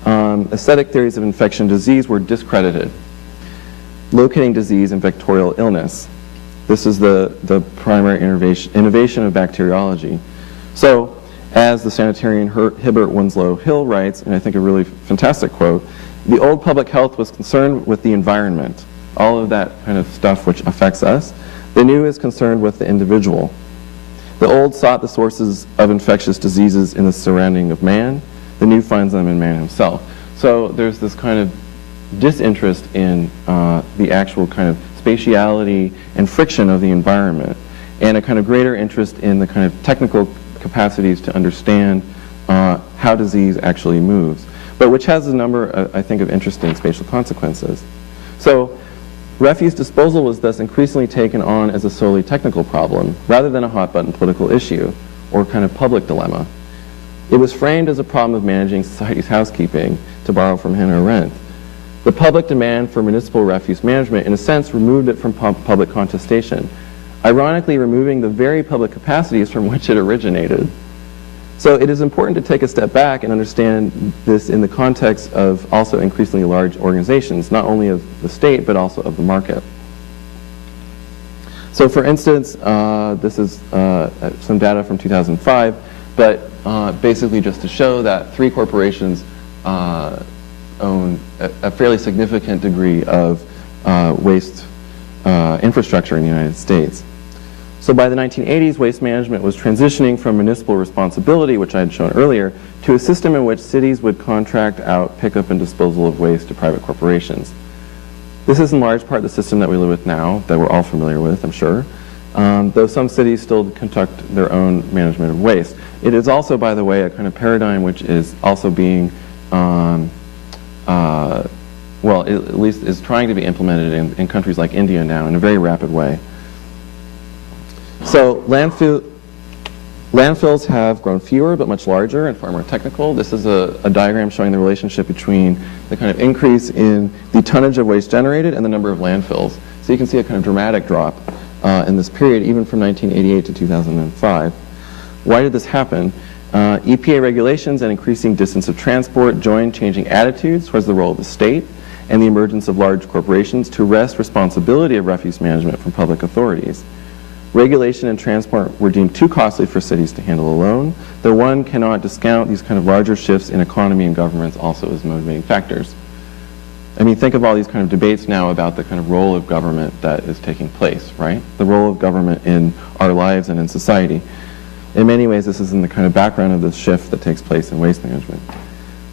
aesthetic theories of infection disease were discredited, locating disease and vectorial illness. This is the primary innovation of bacteriology. So, as the sanitarian Hibbert Winslow Hill writes, and I think a really fantastic quote, the old public health was concerned with the environment, all of that kind of stuff which affects us. The new is concerned with the individual. The old sought the sources of infectious diseases in the surrounding of man. The new finds them in man himself. So there's this kind of disinterest in the actual kind of spatiality and friction of the environment, and a kind of greater interest in the kind of technical capacities to understand how disease actually moves, but which has a number, I think, of interesting spatial consequences. So refuse disposal was thus increasingly taken on as a solely technical problem, rather than a hot-button political issue or kind of public dilemma. It was framed as a problem of managing society's housekeeping, to borrow from Hannah Arendt. The public demand for municipal refuse management, in a sense, removed it from public contestation, ironically removing the very public capacities from which it originated. So it is important to take a step back and understand this in the context of also increasingly large organizations, not only of the state, but also of the market. So for instance, this is some data from 2005, but basically just to show that 3 corporations own a fairly significant degree of waste infrastructure in the United States. So by the 1980s, waste management was transitioning from municipal responsibility, which I had shown earlier, to a system in which cities would contract out pickup and disposal of waste to private corporations. This is in large part the system that we live with now, that we're all familiar with, I'm sure. though some cities still conduct their own management of waste. It is also, by the way, a kind of paradigm which is also being, well, at least is trying to be implemented in countries like India now in a very rapid way. So landfills have grown fewer but much larger and far more technical. This is a diagram showing the relationship between the kind of increase in the tonnage of waste generated and the number of landfills. So you can see a kind of dramatic drop in this period, even from 1988 to 2005. Why did this happen? EPA regulations and increasing distance of transport joined changing attitudes towards the role of the state and the emergence of large corporations to wrest responsibility of refuse management from public authorities. Regulation and transport were deemed too costly for cities to handle alone, though one cannot discount these kind of larger shifts in economy and governments also as motivating factors. I mean, think of all these kind of debates now about the kind of role of government that is taking place, right? The role of government in our lives and in society. In many ways, this is in the kind of background of this shift that takes place in waste management.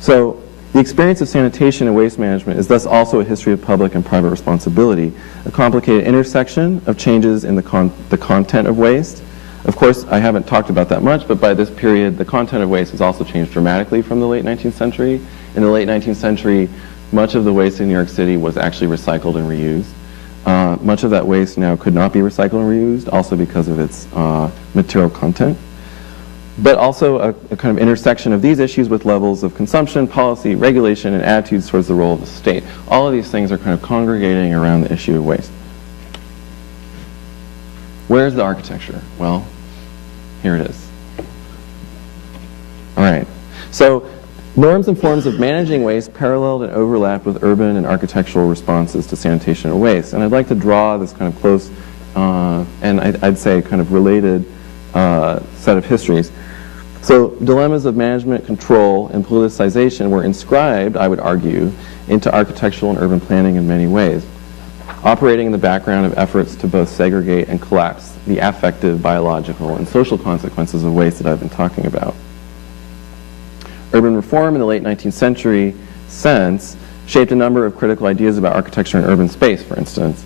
So the experience of sanitation and waste management is thus also a history of public and private responsibility, a complicated intersection of changes in the content of waste. Of course, I haven't talked about that much, but by this period, the content of waste has also changed dramatically from the late 19th century. In the late 19th century, much of the waste in New York City was actually recycled and reused. Much of that waste now could not be recycled and reused, also because of its material content. But also a kind of intersection of these issues with levels of consumption, policy, regulation, and attitudes towards the role of the state. All of these things are kind of congregating around the issue of waste. Where's the architecture? Well, here it is. All right. So norms and forms of managing waste paralleled and overlapped with urban and architectural responses to sanitation and waste. And I'd like to draw this kind of close and I'd say kind of related set of histories. So dilemmas of management, control, and politicization were inscribed, I would argue, into architectural and urban planning in many ways, operating in the background of efforts to both segregate and collapse the affective, biological, and social consequences of waste that I've been talking about. Urban reform in the late 19th century sense shaped a number of critical ideas about architecture and urban space, for instance.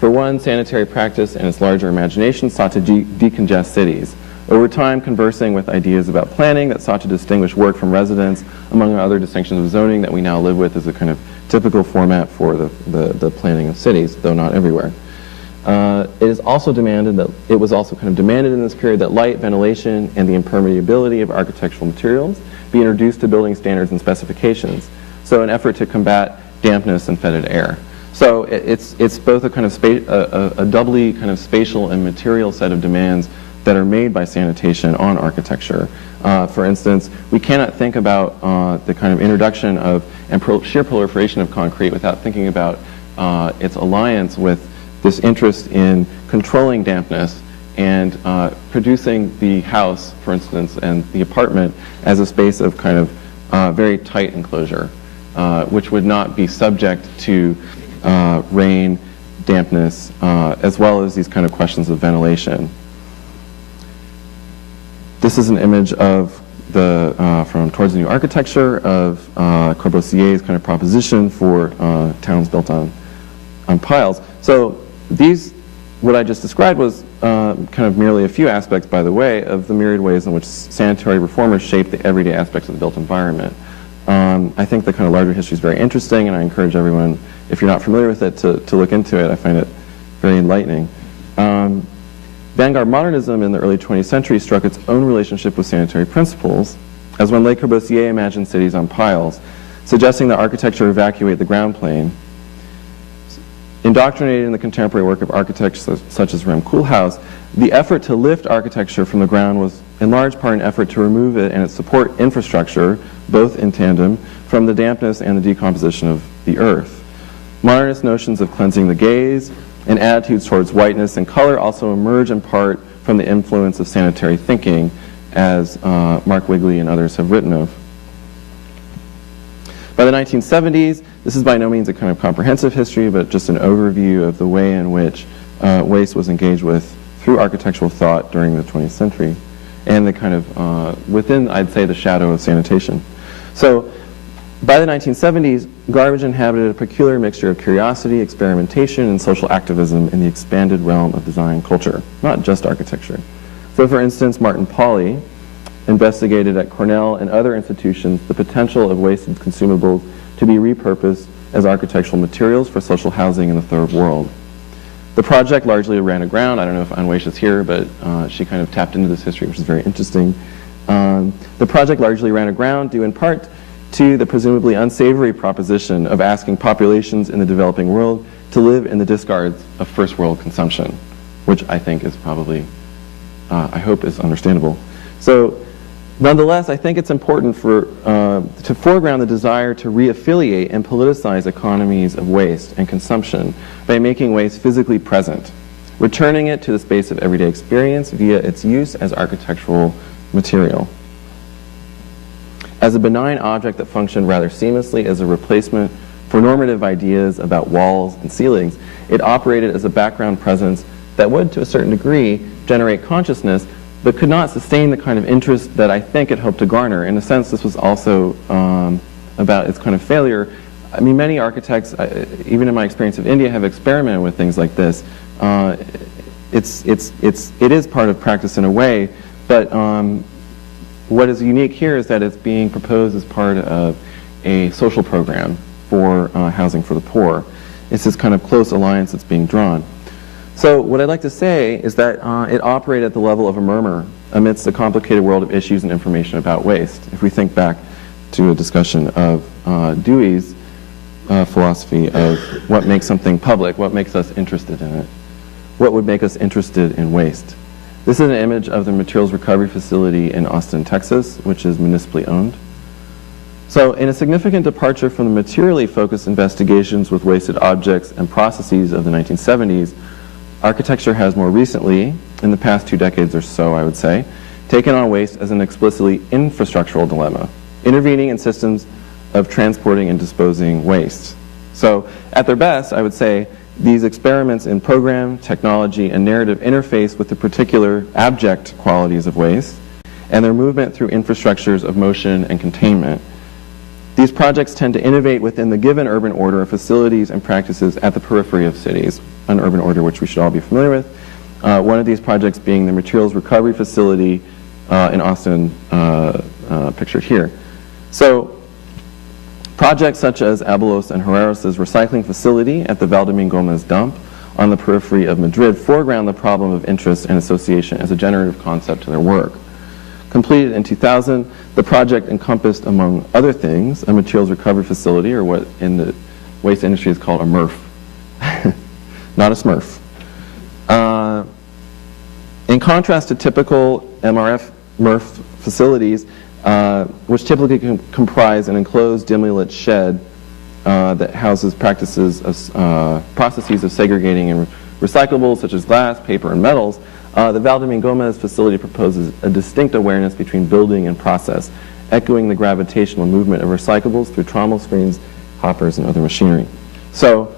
For one, sanitary practice and its larger imagination sought to decongest cities. Over time, conversing with ideas about planning that sought to distinguish work from residence, among other distinctions of zoning that we now live with as a kind of typical format for the planning of cities, though not everywhere. It was also kind of demanded in this period that light, ventilation, and the impermeability of architectural materials be introduced to building standards and specifications. So an effort to combat dampness and fetid air. So it's both a kind of a doubly kind of spatial and material set of demands that are made by sanitation on architecture. For instance, we cannot think about the kind of introduction of and sheer proliferation of concrete without thinking about its alliance with this interest in controlling dampness and producing the house, for instance, and the apartment as a space of kind of very tight enclosure, which would not be subject to rain, dampness, as well as these kind of questions of ventilation. This is an image of from Towards the New Architecture of Corbusier's kind of proposition for towns built on piles. So what I just described was kind of merely a few aspects, by the way, of the myriad ways in which sanitary reformers shape the everyday aspects of the built environment. I think the kind of larger history is very interesting, and I encourage everyone, if you're not familiar with it, to look into it. I find it very enlightening. Vanguard modernism in the early 20th century struck its own relationship with sanitary principles, as when Le Corbusier imagined cities on piles, suggesting that architecture evacuate the ground plane. Indoctrinated in the contemporary work of architects such as Rem Koolhaas, the effort to lift architecture from the ground was in large part an effort to remove it and its support infrastructure, both in tandem, from the dampness and the decomposition of the earth. Modernist notions of cleansing the gaze and attitudes towards whiteness and color also emerge in part from the influence of sanitary thinking, as Mark Wigley and others have written of. By the 1970s, this is by no means a kind of comprehensive history, but just an overview of the way in which waste was engaged with through architectural thought during the 20th century, and the kind of within, I'd say, the shadow of sanitation. So By the 1970s, garbage inhabited a peculiar mixture of curiosity, experimentation, and social activism in the expanded realm of design culture, not just architecture. So for instance, Martin Pauly investigated at Cornell and other institutions the potential of wasted consumables to be repurposed as architectural materials for social housing in the Third World. The project largely ran aground. I don't know if Anwesh is here, but she kind of tapped into this history, which is very interesting. The project largely ran aground due in part to the presumably unsavory proposition of asking populations in the developing world to live in the discards of first world consumption, which I think is probably, I hope is understandable. So nonetheless, I think it's important to foreground the desire to reaffiliate and politicize economies of waste and consumption by making waste physically present, returning it to the space of everyday experience via its use as architectural material. As a benign object that functioned rather seamlessly as a replacement for normative ideas about walls and ceilings, it operated as a background presence that would, to a certain degree, generate consciousness, but could not sustain the kind of interest that I think it hoped to garner. In a sense, this was also about its kind of failure. I mean, many architects, even in my experience of India, have experimented with things like this. It is part of practice in a way, but what is unique here is that it's being proposed as part of a social program for housing for the poor. It's this kind of close alliance that's being drawn. So what I'd like to say is that it operated at the level of a murmur amidst the complicated world of issues and information about waste. If we think back to a discussion of Dewey's philosophy of what makes something public, what makes us interested in it, what would make us interested in waste. This is an image of the materials recovery facility in Austin, Texas, which is municipally owned. So in a significant departure from the materially focused investigations with wasted objects and processes of the 1970s, architecture has more recently, in the past 2 decades or so, I would say, taken on waste as an explicitly infrastructural dilemma, intervening in systems of transporting and disposing waste. So at their best, I would say, these experiments in program, technology, and narrative interface with the particular abject qualities of waste and their movement through infrastructures of motion and containment. These projects tend to innovate within the given urban order of facilities and practices at the periphery of cities, an urban order which we should all be familiar with. One of these projects being the materials recovery facility in Austin, pictured here. So projects such as Abelos and Herreros' recycling facility at the Valdemin Gomez dump on the periphery of Madrid foreground the problem of interest and association as a generative concept to their work. Completed in 2000, the project encompassed, among other things, a materials recovery facility, or what in the waste industry is called a MRF. Not a Smurf. In contrast to typical MRF facilities, which typically comprise an enclosed, dimly lit shed that houses processes of segregating and recyclables such as glass, paper, and metals, the Valdemin Gomez facility proposes a distinct awareness between building and process, echoing the gravitational movement of recyclables through trommel screens, hoppers, and other machinery. So,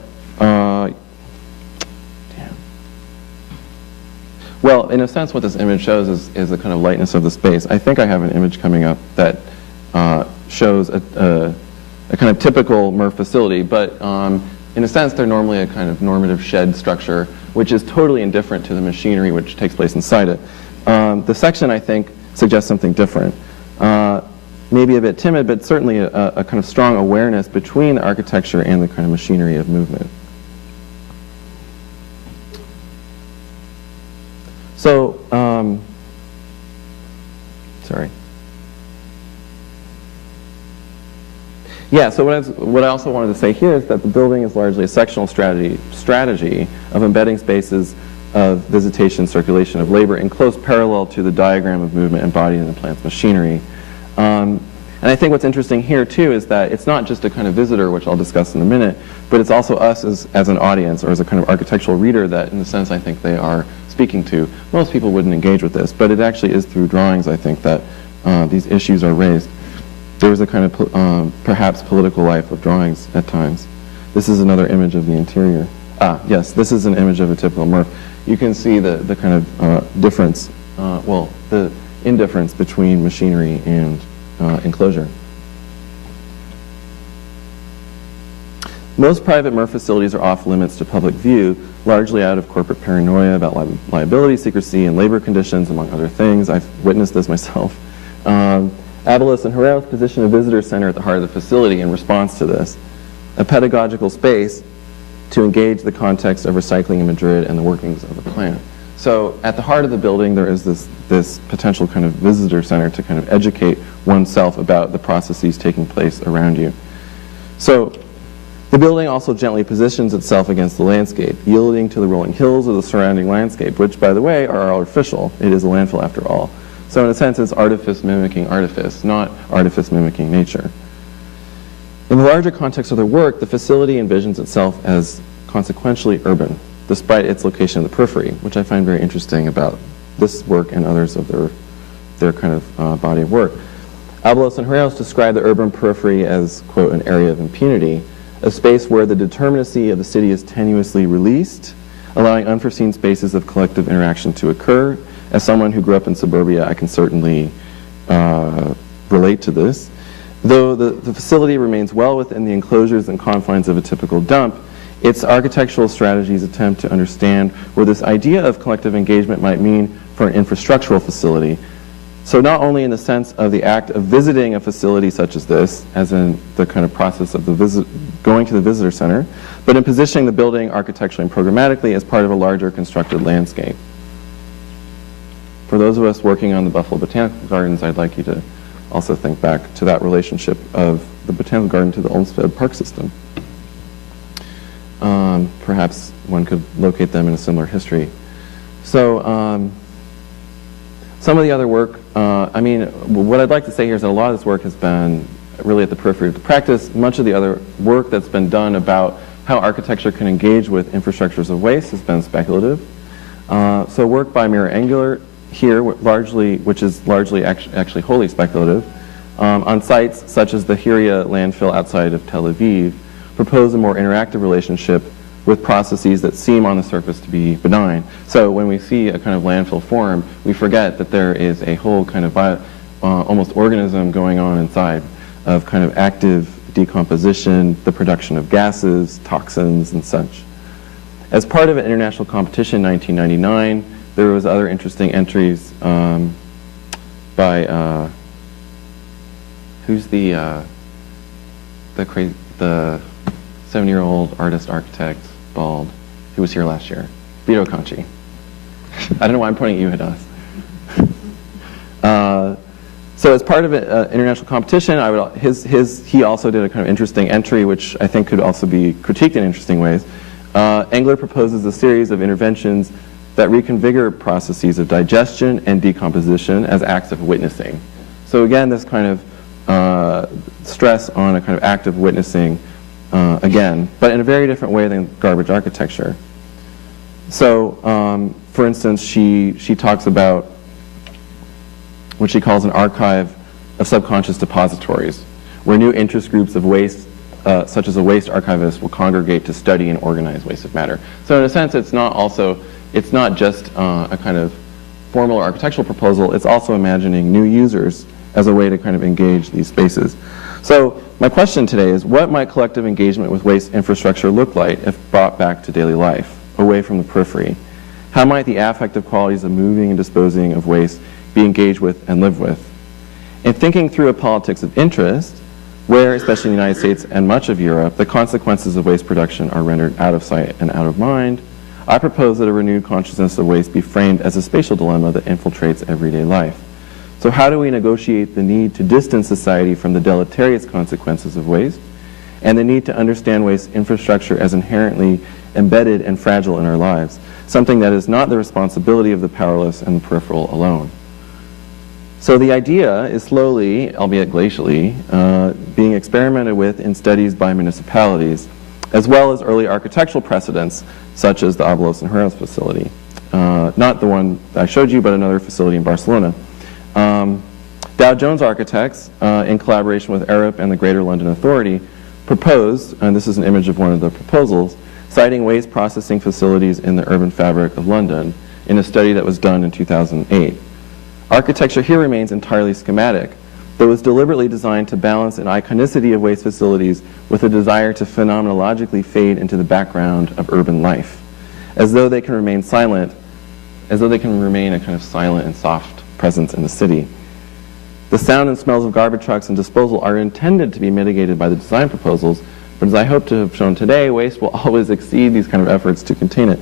well, in a sense, what this image shows is the kind of lightness of the space. I think I have an image coming up that shows a kind of typical MRF facility, but in a sense, they're normally a kind of normative shed structure, which is totally indifferent to the machinery which takes place inside it. The section, I think, suggests something different. Maybe a bit timid, but certainly a kind of strong awareness between the architecture and the kind of machinery of movement. So, sorry. Yeah, so what I also wanted to say here is that the building is largely a sectional strategy of embedding spaces of visitation, circulation of labor in close parallel to the diagram of movement embodied in the plant's machinery. And I think what's interesting here, too, is that it's not just a kind of visitor, which I'll discuss in a minute, but it's also us as an audience or as a kind of architectural reader that, in the sense, I think they are speaking to. Most people wouldn't engage with this, but it actually is through drawings, I think, that these issues are raised. There was a kind of perhaps political life of drawings at times. This is another image of the interior. Yes, this is an image of a typical MRF. You can see the kind of difference, well, the indifference between machinery and enclosure. Most private MRF facilities are off limits to public view, largely out of corporate paranoia about liability, secrecy, and labor conditions, among other things. I've witnessed this myself. Abelos and Herreros position a visitor center at the heart of the facility in response to this, a pedagogical space to engage the context of recycling in Madrid and the workings of the plant. So at the heart of the building, there is this potential kind of visitor center to kind of educate oneself about the processes taking place around you. So the building also gently positions itself against the landscape, yielding to the rolling hills of the surrounding landscape, which, by the way, are artificial. It is a landfill after all. So in a sense, it's artifice mimicking artifice, not artifice mimicking nature. In the larger context of their work, the facility envisions itself as consequentially urban, despite its location in the periphery, which I find very interesting about this work and others of their kind of body of work. Abelos and Herreros describe the urban periphery as, quote, an area of impunity, a space where the determinacy of the city is tenuously released, allowing unforeseen spaces of collective interaction to occur. As someone who grew up in suburbia, I can certainly relate to this. Though the facility remains well within the enclosures and confines of a typical dump, its architectural strategies attempt to understand what this idea of collective engagement might mean for an infrastructural facility. So not only in the sense of the act of visiting a facility such as this, as in the kind of process of going to the visitor center, but in positioning the building architecturally and programmatically as part of a larger constructed landscape. For those of us working on the Buffalo Botanical Gardens, I'd like you to also think back to that relationship of the Botanical Garden to the Olmsted Park system. Perhaps one could locate them in a similar history. So some of the other work, I mean, what I'd like to say here is that a lot of this work has been really at the periphery of the practice. Much of the other work that's been done about how architecture can engage with infrastructures of waste has been speculative. So work by Mira Angular here, which is largely actually wholly speculative, on sites such as the Hiria landfill outside of Tel Aviv, propose a more interactive relationship with processes that seem on the surface to be benign. So when we see a kind of landfill form, we forget that there is a whole kind of almost organism going on inside of kind of active decomposition, the production of gases, toxins, and such. As part of an international competition in 1999, there was other interesting entries by who's the 7-year-old artist, architect, bald, who was here last year, Vito Conchi. I don't know why I'm pointing at you, Hadas. So as part of an international competition, he also did a kind of interesting entry, which I think could also be critiqued in interesting ways. Engler proposes a series of interventions that reconfigure processes of digestion and decomposition as acts of witnessing. So again, this kind of stress on a kind of act of witnessing again, but in a very different way than garbage architecture. So, for instance, she talks about what she calls an archive of subconscious depositories, where new interest groups of waste, such as a waste archivist, will congregate to study and organize waste of matter. So in a sense, it's not just a kind of formal architectural proposal, it's also imagining new users as a way to kind of engage these spaces. So my question today is, what might collective engagement with waste infrastructure look like if brought back to daily life, away from the periphery? How might the affective qualities of moving and disposing of waste be engaged with and lived with? In thinking through a politics of interest, where, especially in the United States and much of Europe, the consequences of waste production are rendered out of sight and out of mind, I propose that a renewed consciousness of waste be framed as a spatial dilemma that infiltrates everyday life. So how do we negotiate the need to distance society from the deleterious consequences of waste, and the need to understand waste infrastructure as inherently embedded and fragile in our lives, something that is not the responsibility of the powerless and the peripheral alone? So the idea is slowly, albeit glacially, being experimented with in studies by municipalities, as well as early architectural precedents, such as the Abelos and Herreros facility. Not the one I showed you, but another facility in Barcelona. Dow Jones Architects, in collaboration with Arup and the Greater London Authority, proposed, and this is an image of one of the proposals, citing waste processing facilities in the urban fabric of London in a study that was done in 2008. Architecture here remains entirely schematic, that was deliberately designed to balance an iconicity of waste facilities with a desire to phenomenologically fade into the background of urban life, as though they can remain silent, as though they can remain a kind of silent and soft presence in the city. The sound and smells of garbage trucks and disposal are intended to be mitigated by the design proposals, but as I hope to have shown today, waste will always exceed these kind of efforts to contain it.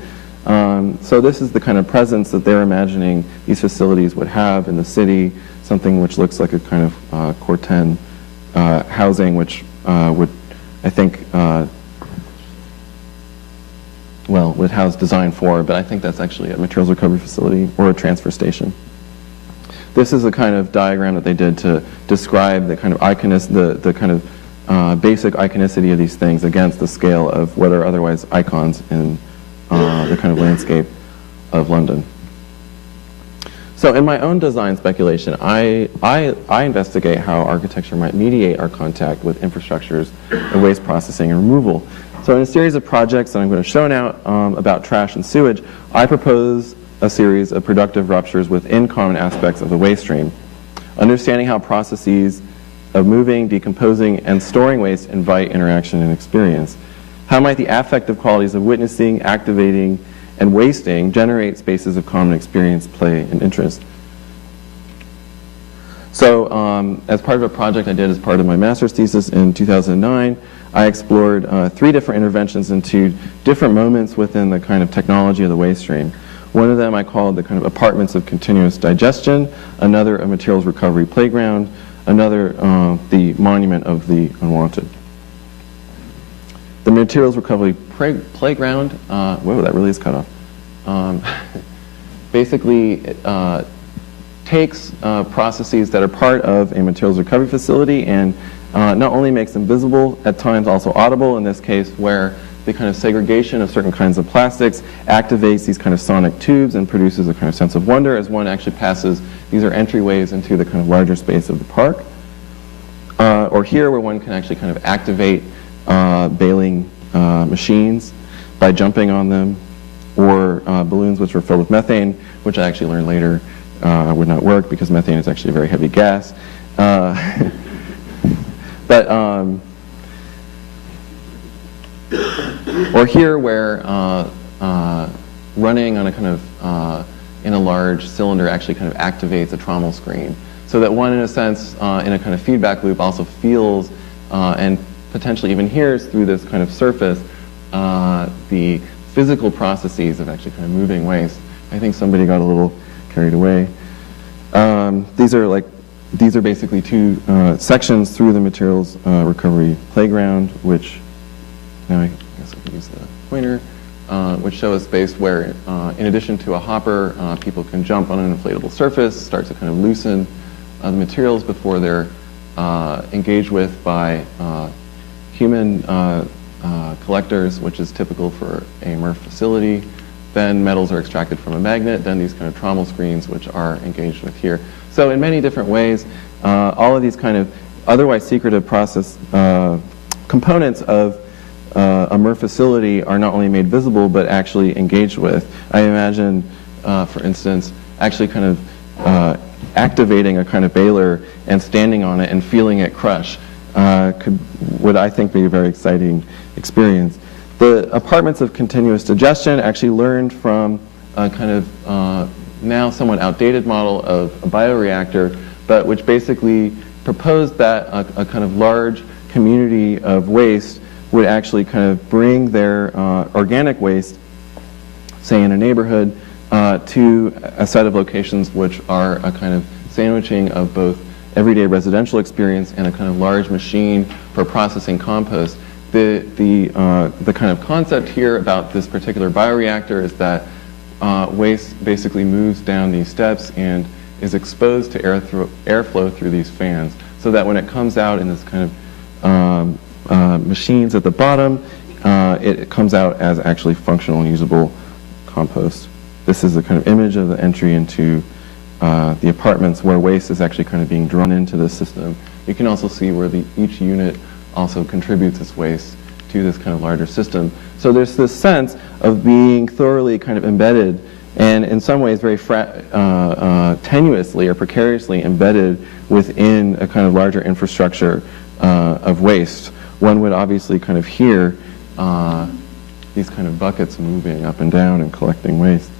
So this is the kind of presence that they're imagining these facilities would have in the city, something which looks like a kind of Core 10 housing, which would, I think, well, would house Design 4, but I think that's actually a materials recovery facility or a transfer station. This is a kind of diagram that they did to describe the kind of the kind of basic iconicity of these things against the scale of what are otherwise icons in the kind of landscape of London. So in my own design speculation, I investigate how architecture might mediate our contact with infrastructures and waste processing and removal. So in a series of projects that I'm going to show now about trash and sewage, I propose a series of productive ruptures within common aspects of the waste stream, understanding how processes of moving, decomposing, and storing waste invite interaction and experience. How might the affective qualities of witnessing, activating, and wasting generate spaces of common experience, play, and interest? So as part of a project I did as part of my master's thesis in 2009, I explored 3 different interventions into different moments within the kind of technology of the waste stream. One of them I called the kind of apartments of continuous digestion, another a materials recovery playground, another the monument of the unwanted. The materials recovery playground, whoa, that really is cut off. Basically, it takes processes that are part of a materials recovery facility and not only makes them visible, at times also audible, in this case where the kind of segregation of certain kinds of plastics activates these kind of sonic tubes and produces a kind of sense of wonder as one actually passes. These are entryways into the kind of larger space of the park. Or here where one can actually kind of activate baling machines by jumping on them, or balloons which were filled with methane, which I actually learned later would not work because methane is actually a very heavy gas. Or here where running on a kind of in a large cylinder actually kind of activates a trommel screen, so that one in a sense in a kind of feedback loop also feels and potentially even hears through this kind of surface the physical processes of actually kind of moving waste. I think somebody got a little carried away. These are basically 2 sections through the materials recovery playground, which now I guess I can use the pointer, which show a space where, in addition to a hopper, people can jump on an inflatable surface, start to kind of loosen the materials before they're engaged with by human collectors, which is typical for a MRF facility. Then metals are extracted from a magnet, then these kind of trommel screens, which are engaged with here. So in many different ways, all of these kind of otherwise secretive process components of a MRF facility are not only made visible, but actually engaged with. I imagine, for instance, actually kind of activating a kind of baler and standing on it and feeling it crush would, I think, be a very exciting experience. The apartments of continuous digestion actually learned from a kind of now somewhat outdated model of a bioreactor, but which basically proposed that a kind of large community of waste would actually kind of bring their organic waste, say in a neighborhood, to a set of locations which are a kind of sandwiching of both everyday residential experience and a kind of large machine for processing compost. The kind of concept here about this particular bioreactor is that waste basically moves down these steps and is exposed to airflow through these fans, so that when it comes out in this kind of machines at the bottom, it comes out as actually functional and usable compost. This is a kind of image of the entry into the apartments where waste is actually kind of being drawn into the system. You can also see where each unit also contributes its waste to this kind of larger system. So there's this sense of being thoroughly kind of embedded and in some ways very tenuously or precariously embedded within a kind of larger infrastructure of waste. One would obviously kind of hear these kind of buckets moving up and down and collecting waste.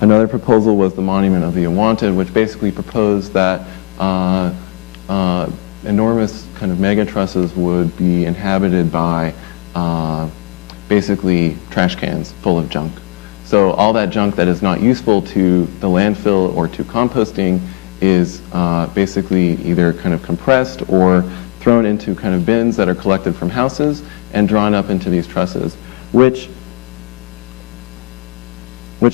Another proposal was the Monument of the Unwanted, which basically proposed that enormous kind of mega trusses would be inhabited by basically trash cans full of junk. So all that junk that is not useful to the landfill or to composting is basically either kind of compressed or thrown into kind of bins that are collected from houses and drawn up into these trusses, which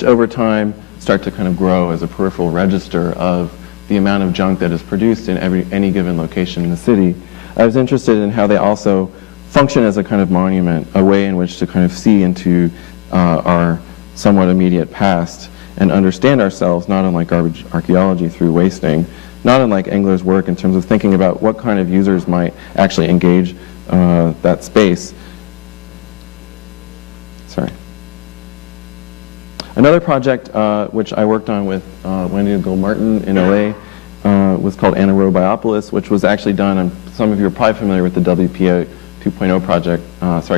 over time start to kind of grow as a peripheral register of the amount of junk that is produced in any given location in the city. I was interested in how they also function as a kind of monument, a way in which to kind of see into our somewhat immediate past and understand ourselves, not unlike garbage archaeology, through wasting, not unlike Engler's work in terms of thinking about what kind of users might actually engage that space. Sorry. Another project which I worked on with Wendy Gold-Martin in LA was called Anaerobiopolis, which was actually done, and some of you are probably familiar with the WPA 2.0 project,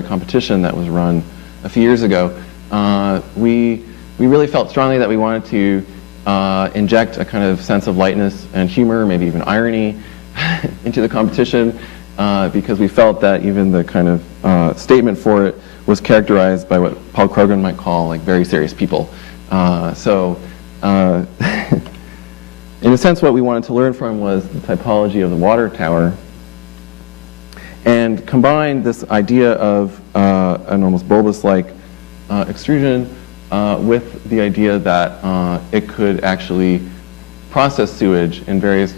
competition that was run a few years ago. We really felt strongly that we wanted to inject a kind of sense of lightness and humor, maybe even irony, into the competition, because we felt that even the kind of statement for it was characterized by what Paul Krogan might call like very serious people. In a sense, what we wanted to learn from was the typology of the water tower and combine this idea of an almost bulbous-like extrusion with the idea that it could actually process sewage in various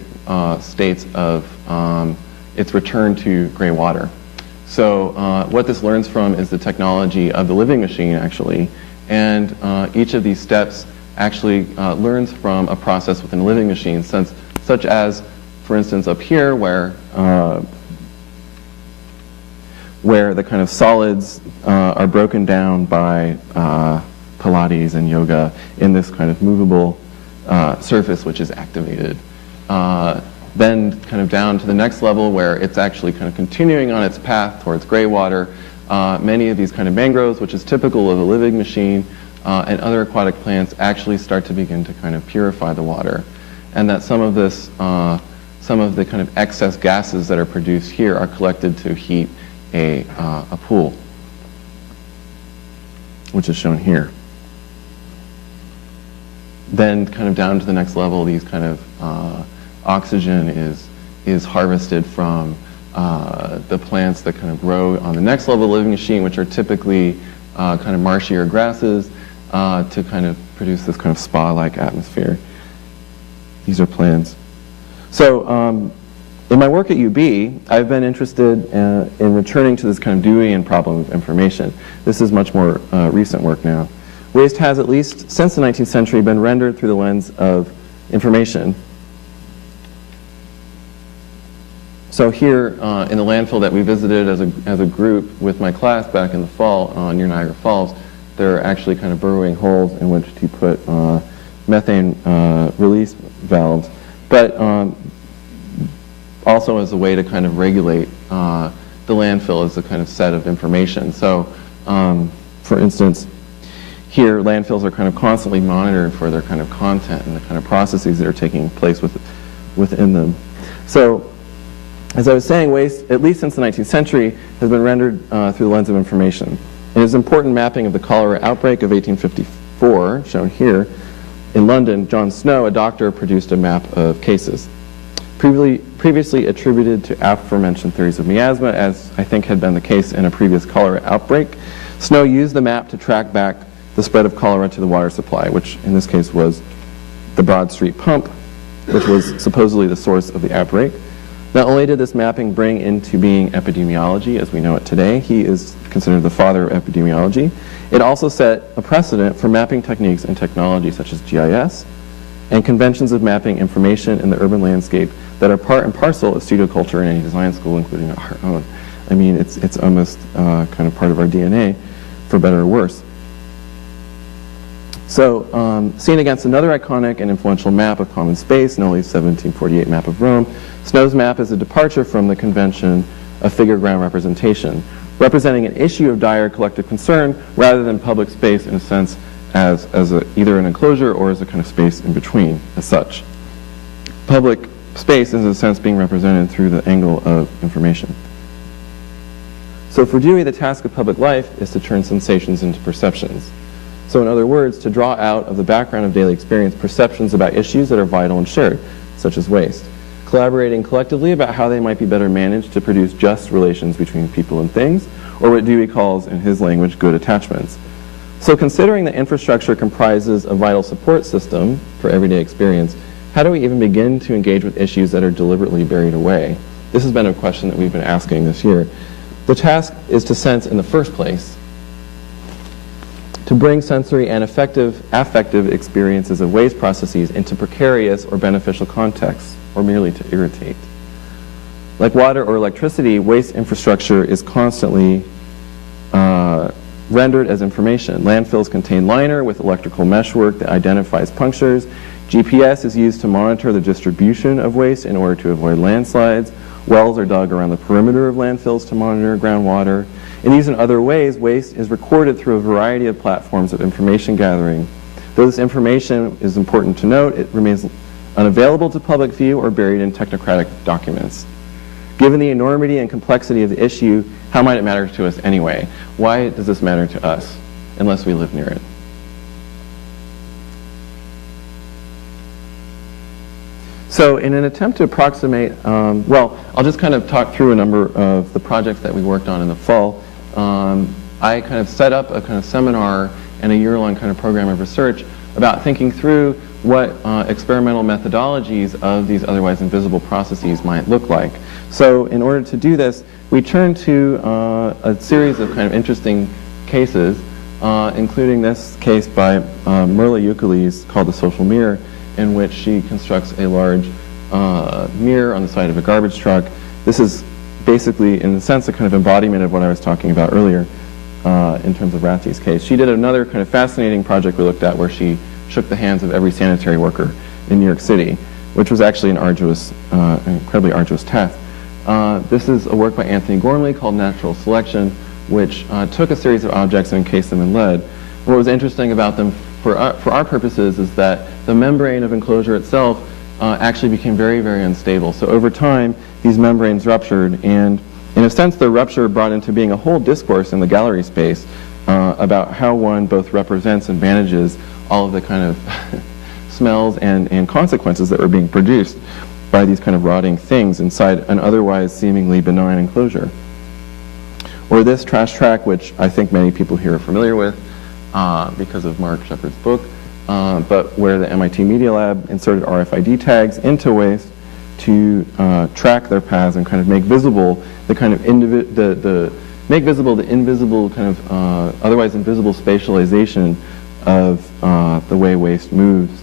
states of its return to gray water. So what this learns from is the technology of the living machine, actually, and each of these steps actually learns from a process within a living machine, such as, for instance, up here, where the kind of solids are broken down by Pilates and yoga in this kind of movable surface which is activated. Then kind of down to the next level where it's actually kind of continuing on its path towards gray water. Many of these kind of mangroves, which is typical of a living machine, and other aquatic plants actually start to begin to kind of purify the water. And that some of this, some of the kind of excess gases that are produced here are collected to heat a pool, which is shown here. Then kind of down to the next level, these kind of oxygen is harvested from the plants that kind of grow on the next level of the living machine, which are typically kind of marshier grasses, to kind of produce this kind of spa-like atmosphere. These are plants. So in my work at UB, I've been interested in returning to this kind of Deweyan problem of information. This is much more recent work now. Waste has, at least since the 19th century, been rendered through the lens of information. So here in the landfill that we visited as a group with my class back in the fall near Niagara Falls, there are actually kind of burrowing holes in which to put methane release valves, but also as a way to kind of regulate the landfill as a kind of set of information. So for instance, here landfills are kind of constantly monitored for their kind of content and the kind of processes that are taking place within them. So as I was saying, waste, at least since the 19th century, has been rendered through the lens of information. In his important mapping of the cholera outbreak of 1854, shown here, in London, John Snow, a doctor, produced a map of cases. Previously attributed to aforementioned theories of miasma, as I think had been the case in a previous cholera outbreak, Snow used the map to track back the spread of cholera to the water supply, which in this case was the Broad Street pump, which was supposedly the source of the outbreak. Not only did this mapping bring into being epidemiology as we know it today, he is considered the father of epidemiology, it also set a precedent for mapping techniques and technology such as GIS and conventions of mapping information in the urban landscape that are part and parcel of pseudoculture in any design school, including our own. I mean, it's almost kind of part of our DNA, for better or worse. So seen against another iconic and influential map of common space, Nolli's 1748 map of Rome, Snow's map is a departure from the convention of figure ground representation, representing an issue of dire collective concern rather than public space in a sense as either an enclosure or as a kind of space in between as such. Public space is in a sense being represented through the angle of information. So for Dewey, the task of public life is to turn sensations into perceptions. So in other words, to draw out of the background of daily experience perceptions about issues that are vital and shared, such as waste, collaborating collectively about how they might be better managed to produce just relations between people and things, or what Dewey calls, in his language, good attachments. So considering that infrastructure comprises a vital support system for everyday experience, how do we even begin to engage with issues that are deliberately buried away? This has been a question that we've been asking this year. The task is to sense in the first place, to bring sensory and affective experiences of waste processes into precarious or beneficial contexts, or merely to irritate. Like water or electricity, waste infrastructure is constantly rendered as information. Landfills contain liner with electrical meshwork that identifies punctures. GPS is used to monitor the distribution of waste in order to avoid landslides. Wells are dug around the perimeter of landfills to monitor groundwater. In these and other ways, waste is recorded through a variety of platforms of information gathering. Though this information is important to note, it remains unavailable to public view or buried in technocratic documents. Given the enormity and complexity of the issue, how might it matter to us anyway? Why does this matter to us, unless we live near it? So in an attempt to approximate, well, I'll just kind of talk through a number of the projects that we worked on in the fall. I kind of set up a kind of seminar and a year-long kind of program of research about thinking through what experimental methodologies of these otherwise invisible processes might look like. So in order to do this, we turned to a series of kind of interesting cases, including this case by Merla Euclides called The Social Mirror, in which she constructs a large mirror on the side of a garbage truck. This is basically, in a sense, a kind of embodiment of what I was talking about earlier in terms of Rathi's case. She did another kind of fascinating project we looked at where she shook the hands of every sanitary worker in New York City, which was actually an arduous, incredibly arduous task. This is a work by Anthony Gormley called Natural Selection, which took a series of objects and encased them in lead. What was interesting about them for our purposes is that the membrane of enclosure itself actually became very, very unstable. So over time, these membranes ruptured, and in a sense, the rupture brought into being a whole discourse in the gallery space about how one both represents and manages all of the kind of smells and consequences that were being produced by these kind of rotting things inside an otherwise seemingly benign enclosure. Or this trash track, which I think many people here are familiar with because of Mark Shepard's book, but where the MIT Media Lab inserted RFID tags into waste to track their paths and kind of make visible the kind of make visible the invisible kind of otherwise invisible spatialization of the way waste moves,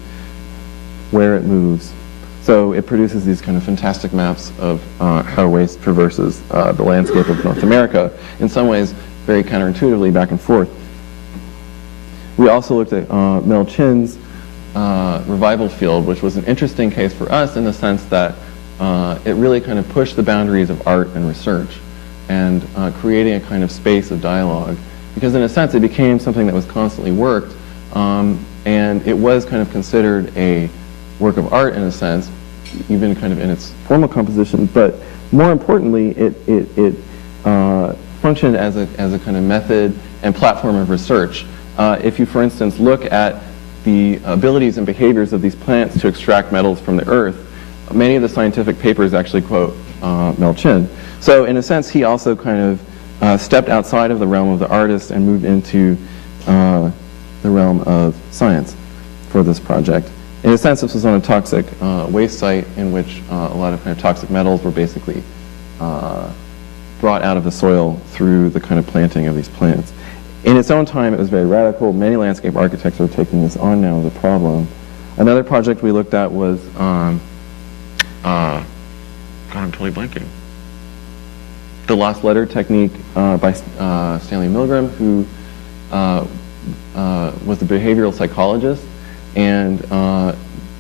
where it moves. So it produces these kind of fantastic maps of how waste traverses the landscape of North America, in some ways very counterintuitively back and forth. We also looked at Mel Chin's revival field, which was an interesting case for us in the sense that it really kind of pushed the boundaries of art and research and creating a kind of space of dialogue. Because in a sense, it became something that was constantly worked, and it was kind of considered a work of art in a sense, even kind of in its formal composition, but more importantly, it functioned as a kind of method and platform of research. If you, for instance, look at the abilities and behaviors of these plants to extract metals from the earth, many of the scientific papers actually quote Mel Chin. So in a sense, he also kind of stepped outside of the realm of the artist and moved into the realm of science for this project. In a sense, this was on a toxic waste site in which a lot of kind of toxic metals were basically brought out of the soil through the kind of planting of these plants. In its own time, it was very radical. Many landscape architects are taking this on now as a problem. Another project we looked at was, God, I'm totally blanking. The lost letter technique by Stanley Milgram, who was a behavioral psychologist, and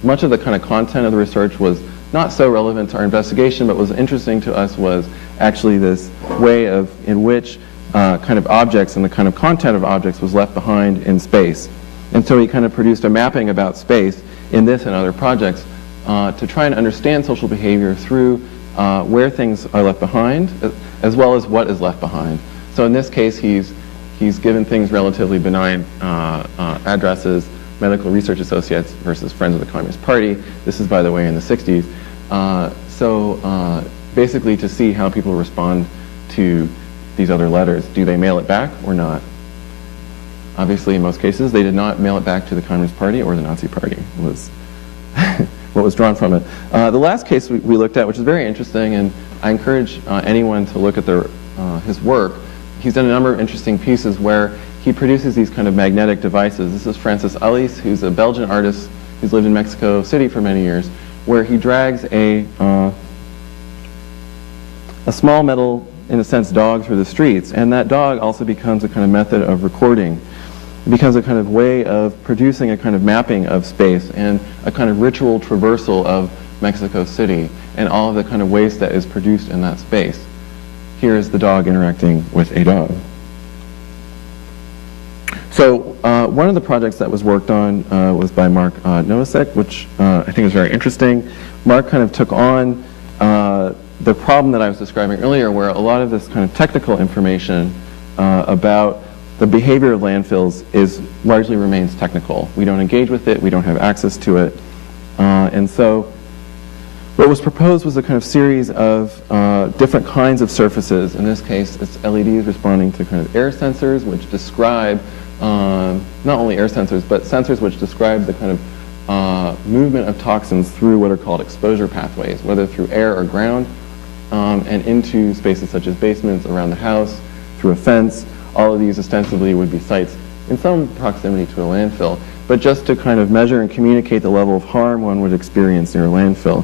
much of the kind of content of the research was not so relevant to our investigation, but was interesting to us was actually this way in which kind of objects and the kind of content of objects was left behind in space. And so he kind of produced a mapping about space in this and other projects to try and understand social behavior through where things are left behind, as well as what is left behind. So in this case, he's given things relatively benign addresses, medical research associates versus Friends of the Communist Party. This is, by the way, in the 60s. So basically to see how people respond to these other letters. Do they mail it back or not? Obviously, in most cases, they did not mail it back to the Communist Party or the Nazi Party, was what was drawn from it. The last case we looked at, which is very interesting, and I encourage anyone to look at his work. He's done a number of interesting pieces where he produces these kind of magnetic devices. This is Francis Alice, who's a Belgian artist who's lived in Mexico City for many years, where he drags a small metal, in a sense, dog through the streets, and that dog also becomes a kind of method of recording. It becomes a kind of way of producing a kind of mapping of space and a kind of ritual traversal of Mexico City and all of the kind of waste that is produced in that space. Here is the dog interacting with a dog. So one of the projects that was worked on was by Mark Nowacek, which I think is very interesting. Mark kind of took on the problem that I was describing earlier, where a lot of this kind of technical information about the behavior of landfills largely remains technical. We don't engage with it, we don't have access to it. And so what was proposed was a kind of series of different kinds of surfaces. In this case, it's LEDs responding to kind of air sensors, which describe not only air sensors, but sensors which describe the kind of movement of toxins through what are called exposure pathways, whether through air or ground, and into spaces such as basements, around the house, through a fence. All of these ostensibly would be sites in some proximity to a landfill, but just to kind of measure and communicate the level of harm one would experience near a landfill.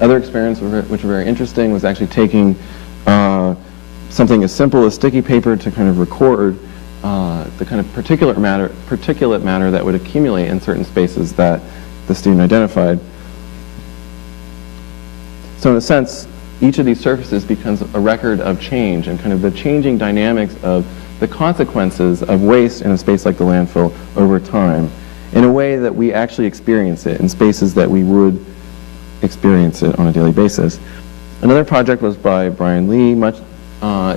Other experiments which were very interesting was actually taking something as simple as sticky paper to kind of record the kind of particulate matter that would accumulate in certain spaces that the student identified. So in a sense, each of these surfaces becomes a record of change and kind of the changing dynamics of the consequences of waste in a space like the landfill over time, in a way that we actually experience it in spaces that we would experience it on a daily basis. Another project was by Brian Lee.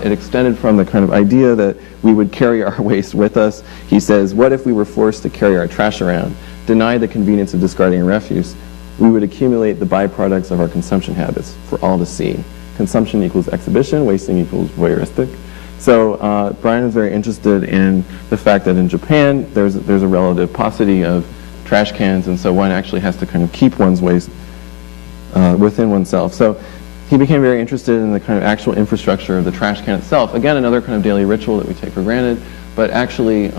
It extended from the kind of idea that we would carry our waste with us. He says, what if we were forced to carry our trash around, denied the convenience of discarding refuse? We would accumulate the byproducts of our consumption habits for all to see. Consumption equals exhibition, wasting equals voyeuristic. So Brian is very interested in the fact that in Japan there's a relative paucity of trash cans, and so one actually has to kind of keep one's waste within oneself. So he became very interested in the kind of actual infrastructure of the trash can itself. Again, another kind of daily ritual that we take for granted, but actually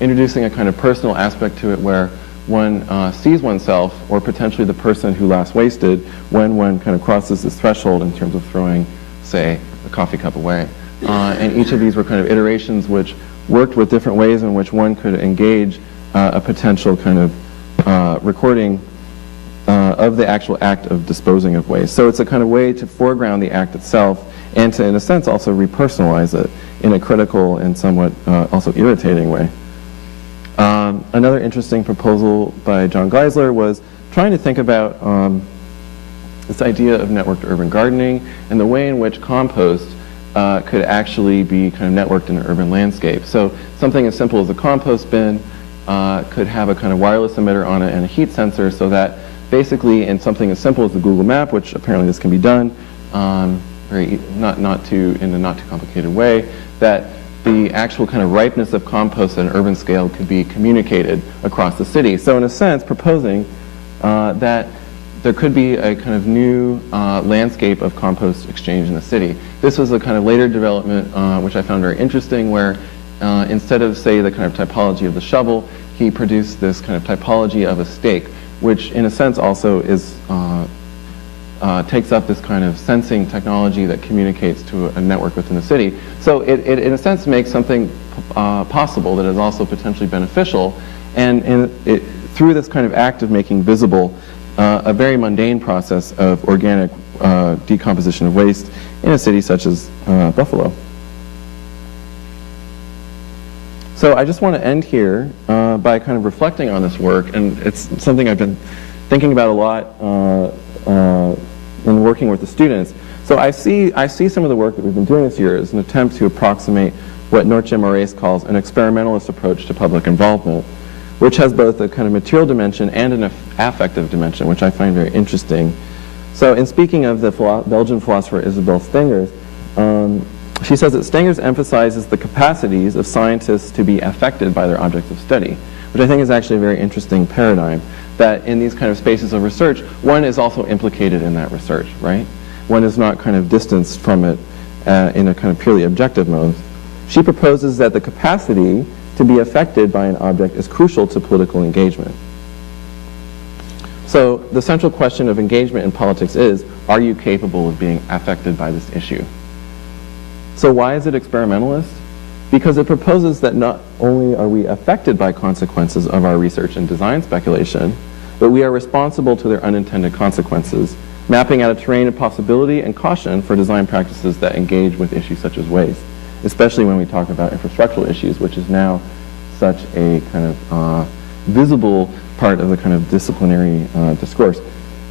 introducing a kind of personal aspect to it where one sees oneself, or potentially the person who last wasted, when one kind of crosses this threshold in terms of throwing, say, a coffee cup away. And each of these were kind of iterations which worked with different ways in which one could engage a potential kind of recording of the actual act of disposing of waste. So it's a kind of way to foreground the act itself and to, in a sense, also repersonalize it in a critical and somewhat also irritating way. Another interesting proposal by John Geisler was trying to think about this idea of networked urban gardening and the way in which compost could actually be kind of networked in an urban landscape. So something as simple as a compost bin could have a kind of wireless emitter on it and a heat sensor, so that basically in something as simple as the Google Map, which apparently this can be done in a not too complicated way, that the actual kind of ripeness of compost at an urban scale could be communicated across the city. So in a sense, proposing that there could be a kind of new landscape of compost exchange in the city. This was a kind of later development which I found very interesting, where instead of, say, the kind of typology of the shovel, he produced this kind of typology of a stake, which in a sense also is takes up this kind of sensing technology that communicates to a network within the city. So it in a sense, makes something possible that is also potentially beneficial, and through this kind of act of making visible a very mundane process of organic decomposition of waste in a city such as Buffalo. So I just want to end here by kind of reflecting on this work, and it's something I've been thinking about a lot in working with the students. So I see some of the work that we've been doing this year as an attempt to approximate what Nortje Moraes calls an experimentalist approach to public involvement, which has both a kind of material dimension and an affective dimension, which I find very interesting. So in speaking of the Belgian philosopher Isabel Stengers, she says that Stengers emphasizes the capacities of scientists to be affected by their objects of study, which I think is actually a very interesting paradigm, that in these kind of spaces of research, one is also implicated in that research, right? One is not kind of distanced from it in a kind of purely objective mode. She proposes that the capacity to be affected by an object is crucial to political engagement. So the central question of engagement in politics is, are you capable of being affected by this issue? So why is it experimentalist? Because it proposes that not only are we affected by consequences of our research and design speculation, but we are responsible to their unintended consequences, mapping out a terrain of possibility and caution for design practices that engage with issues such as waste, especially when we talk about infrastructural issues, which is now such a kind of visible part of the kind of disciplinary discourse.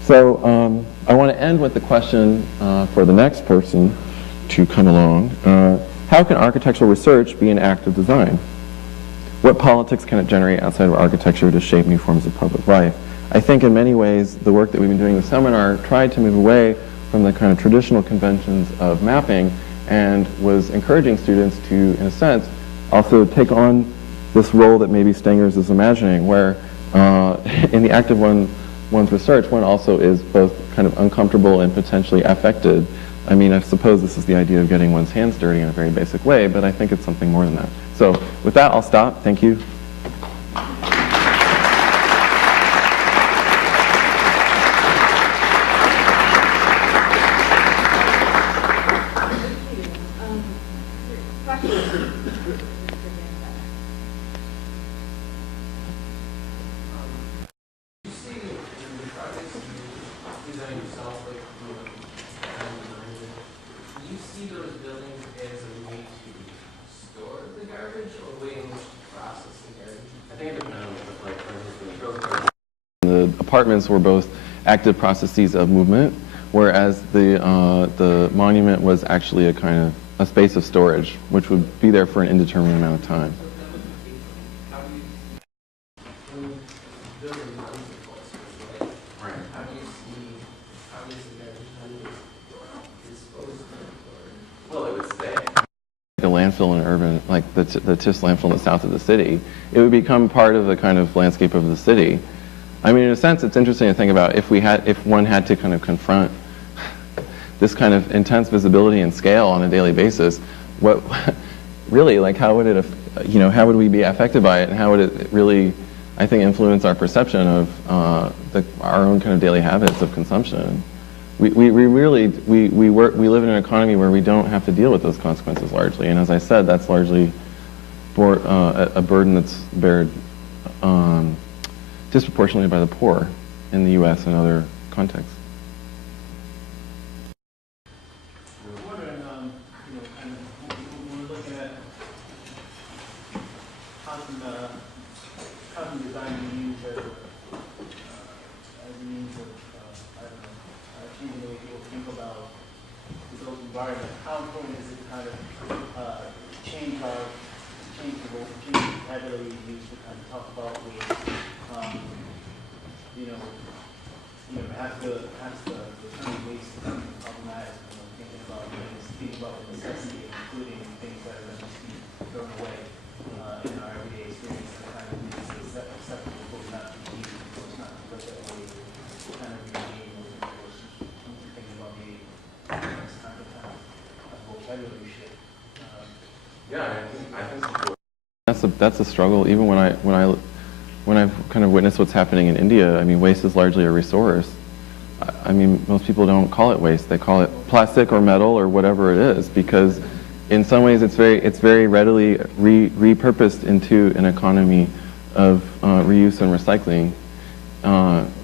So I want to end with the question for the next person to come along. How can architectural research be an act of design? What politics can it generate outside of architecture to shape new forms of public life? I think in many ways the work that we've been doing in the seminar tried to move away from the kind of traditional conventions of mapping and was encouraging students to, in a sense, also take on this role that maybe Stengers is imagining, where in the act of one's research, one also is both kind of uncomfortable and potentially affected. I mean, I suppose this is the idea of getting one's hands dirty in a very basic way, but I think it's something more than that. So with that, I'll stop. Thank you. Apartments were both active processes of movement, whereas the monument was actually a kind of a space of storage, which would be there for an indeterminate amount of time. Well, it would stay. A landfill in urban, like the Tiss landfill in the south of the city, it would become part of the kind of landscape of the city. I mean, in a sense, it's interesting to think about if one had to kind of confront this kind of intense visibility and scale on a daily basis, what really, like, how would it, how would we be affected by it, and how would it really, I think, influence our perception of our own kind of daily habits of consumption? We live in an economy where we don't have to deal with those consequences largely, and as I said, that's largely a burden that's bared disproportionately by the poor in the U.S. and other contexts. I'm wondering, kind of, when we're looking at how can design be used as a means of, achieving the way people think about the built environment, how important is it to kind of change the vocabulary we use to kind of talk about waste? Perhaps the term waste is problematic, thinking about the necessity, including things that are going to just be thrown away in our everyday experience, and kind of makes it acceptable but not to be used, so it's not to put that away, kind of reading or thinking about the next kind of vocabulary shift. Yeah, I think that's a struggle. Even when I've kind of witnessed what's happening in India, I mean, waste is largely a resource. I mean, most people don't call it waste. They call it plastic or metal or whatever it is, because in some ways it's very readily repurposed into an economy of reuse and recycling,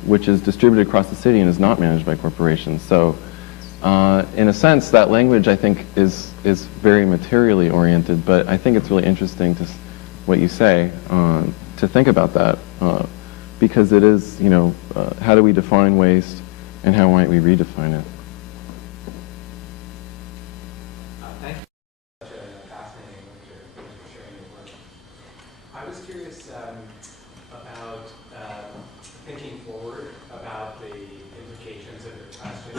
which is distributed across the city and is not managed by corporations. So in a sense, that language, I think, is very materially oriented, but I think it's really interesting to what you say, to think about that, because it is, you know, how do we define waste and how might we redefine it? Thank you for such a fascinating lecture. Thanks for sharing your work. I was curious about thinking forward about the implications of your question.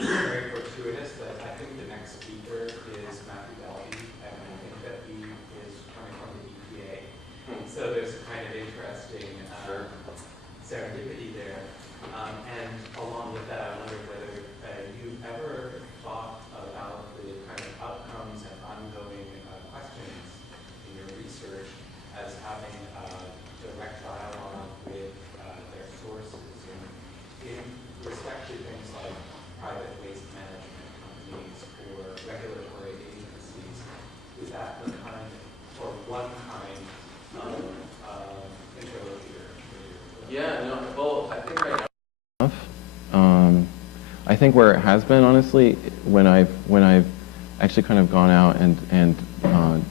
It's very fortuitous that I think the next speaker is Matthew Belby, and I think that he is coming from the EPA. So there's a kind of interesting serendipity there. And along with that, I wondered whether you've ever thought about the kind of outcomes and ongoing questions in your research as having direct dialogue with their sources in respect to things like private waste management companies or regulatory agencies. Is that the kind, or one kind of interlocutor? Yeah, no, well, I think right now, I think where it has been, honestly, when I've actually kind of gone out and kind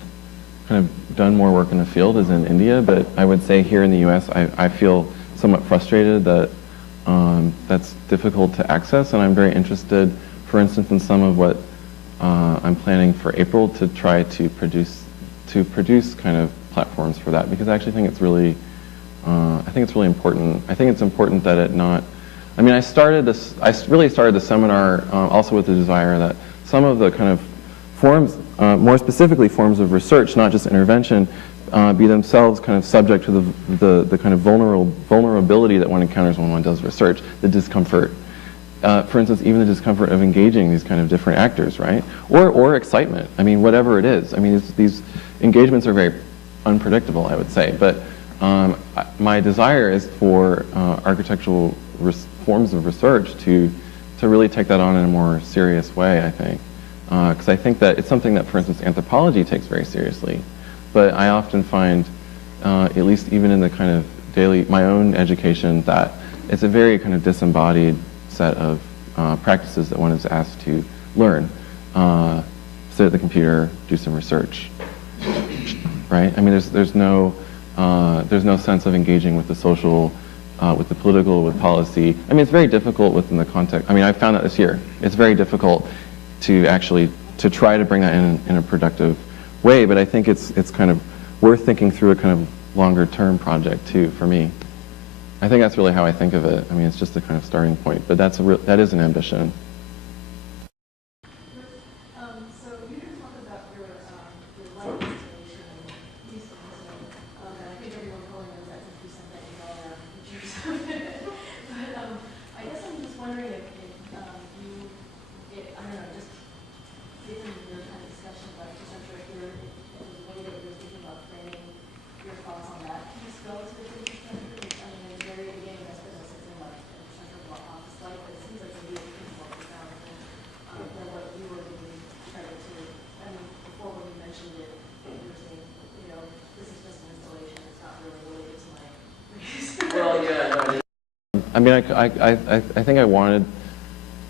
of done more work in the field is in India, but I would say here in the U.S. I feel somewhat frustrated that that's difficult to access, and I'm very interested, for instance, in some of what I'm planning for April to try to produce kind of platforms for that, because I actually think it's really important. I think it's important that it not. I mean, I really started the seminar also with the desire that some of the kind of forms, more specifically forms of research, not just intervention, be themselves kind of subject to the kind of vulnerability that one encounters when one does research, the discomfort. For instance, even the discomfort of engaging these kind of different actors, right? Or excitement. I mean, whatever it is. I mean, these engagements are very unpredictable, I would say. But my desire is for architectural forms of research to really take that on in a more serious way, I think. Because I think that it's something that, for instance, anthropology takes very seriously. But I often find, at least even in the kind of my own education, that it's a very kind of disembodied set of practices that one is asked to learn. Sit at the computer, do some research, right? I mean, there's no sense of engaging with the social, with the political, with policy. I mean, it's very difficult within the context. I mean, I found that this year. It's very difficult to actually try to bring that in a productive way. But I think it's kind of worth thinking through a kind of longer term project too. For me, I think that's really how I think of it. I mean, it's just a kind of starting point, but that is an ambition. So you didn't talk about your life installation and usefulness, and I think everyone probably knows that since you sent that email around pictures of it. But I guess I'm just wondering if I don't know, just given your kind of discussion about infrastructure, if there's a way that you're thinking about framing your thoughts on that piece relative to infrastructure. I mean, in the very beginning, I suppose it's in like infrastructure of what office life, but it seems like maybe it's more profound than what you were giving credit to. I mean, before when you mentioned it, you were saying, you know, this is just an installation, it's not really related to my Well, yeah. I mean, I think I wanted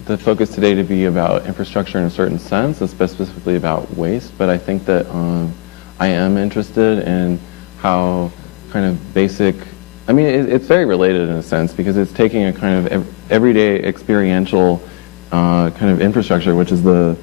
the focus today to be about infrastructure in a certain sense, specifically about waste, but I think that I am interested in how kind of basic, I mean, it's very related in a sense, because it's taking a kind of everyday experiential kind of infrastructure, which is the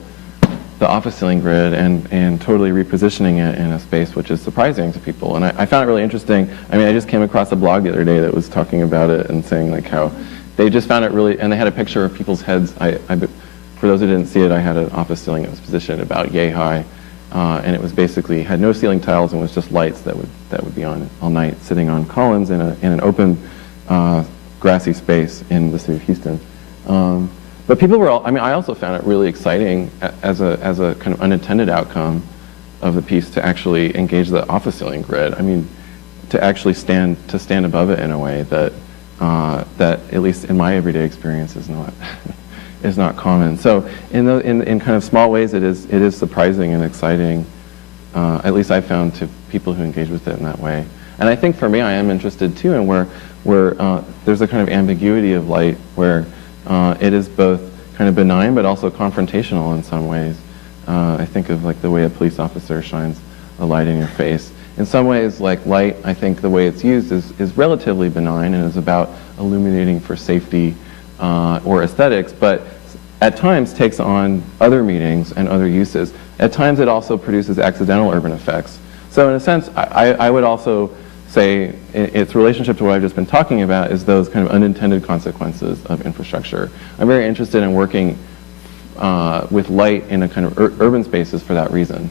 office ceiling grid, and totally repositioning it in a space which is surprising to people. And I found it really interesting. I mean, I just came across a blog the other day that was talking about it and saying like how they just found it really, and they had a picture of people's heads. For those who didn't see it, I had an office ceiling that was positioned about yay high, and it was basically had no ceiling tiles and was just lights that would be on all night, sitting on columns in an open grassy space in the city of Houston. But people were all, I mean, I also found it really exciting as a kind of unintended outcome of the piece to actually engage the office ceiling grid. I mean, to actually stand above it in a way that that, at least in my everyday experience, is not is not common. So in kind of small ways, it is surprising and exciting. At least I found, to people who engage with it in that way. And I think for me, I am interested too in where there's a kind of ambiguity of light, where it is both kind of benign but also confrontational in some ways. I think of like the way a police officer shines a light in your face. In some ways, like light, I think the way it's used is relatively benign and is about illuminating for safety or aesthetics, but at times takes on other meanings and other uses. At times it also produces accidental urban effects. So in a sense, I would also say its relationship to what I've just been talking about is those kind of unintended consequences of infrastructure. I'm very interested in working with light in a kind of urban spaces for that reason.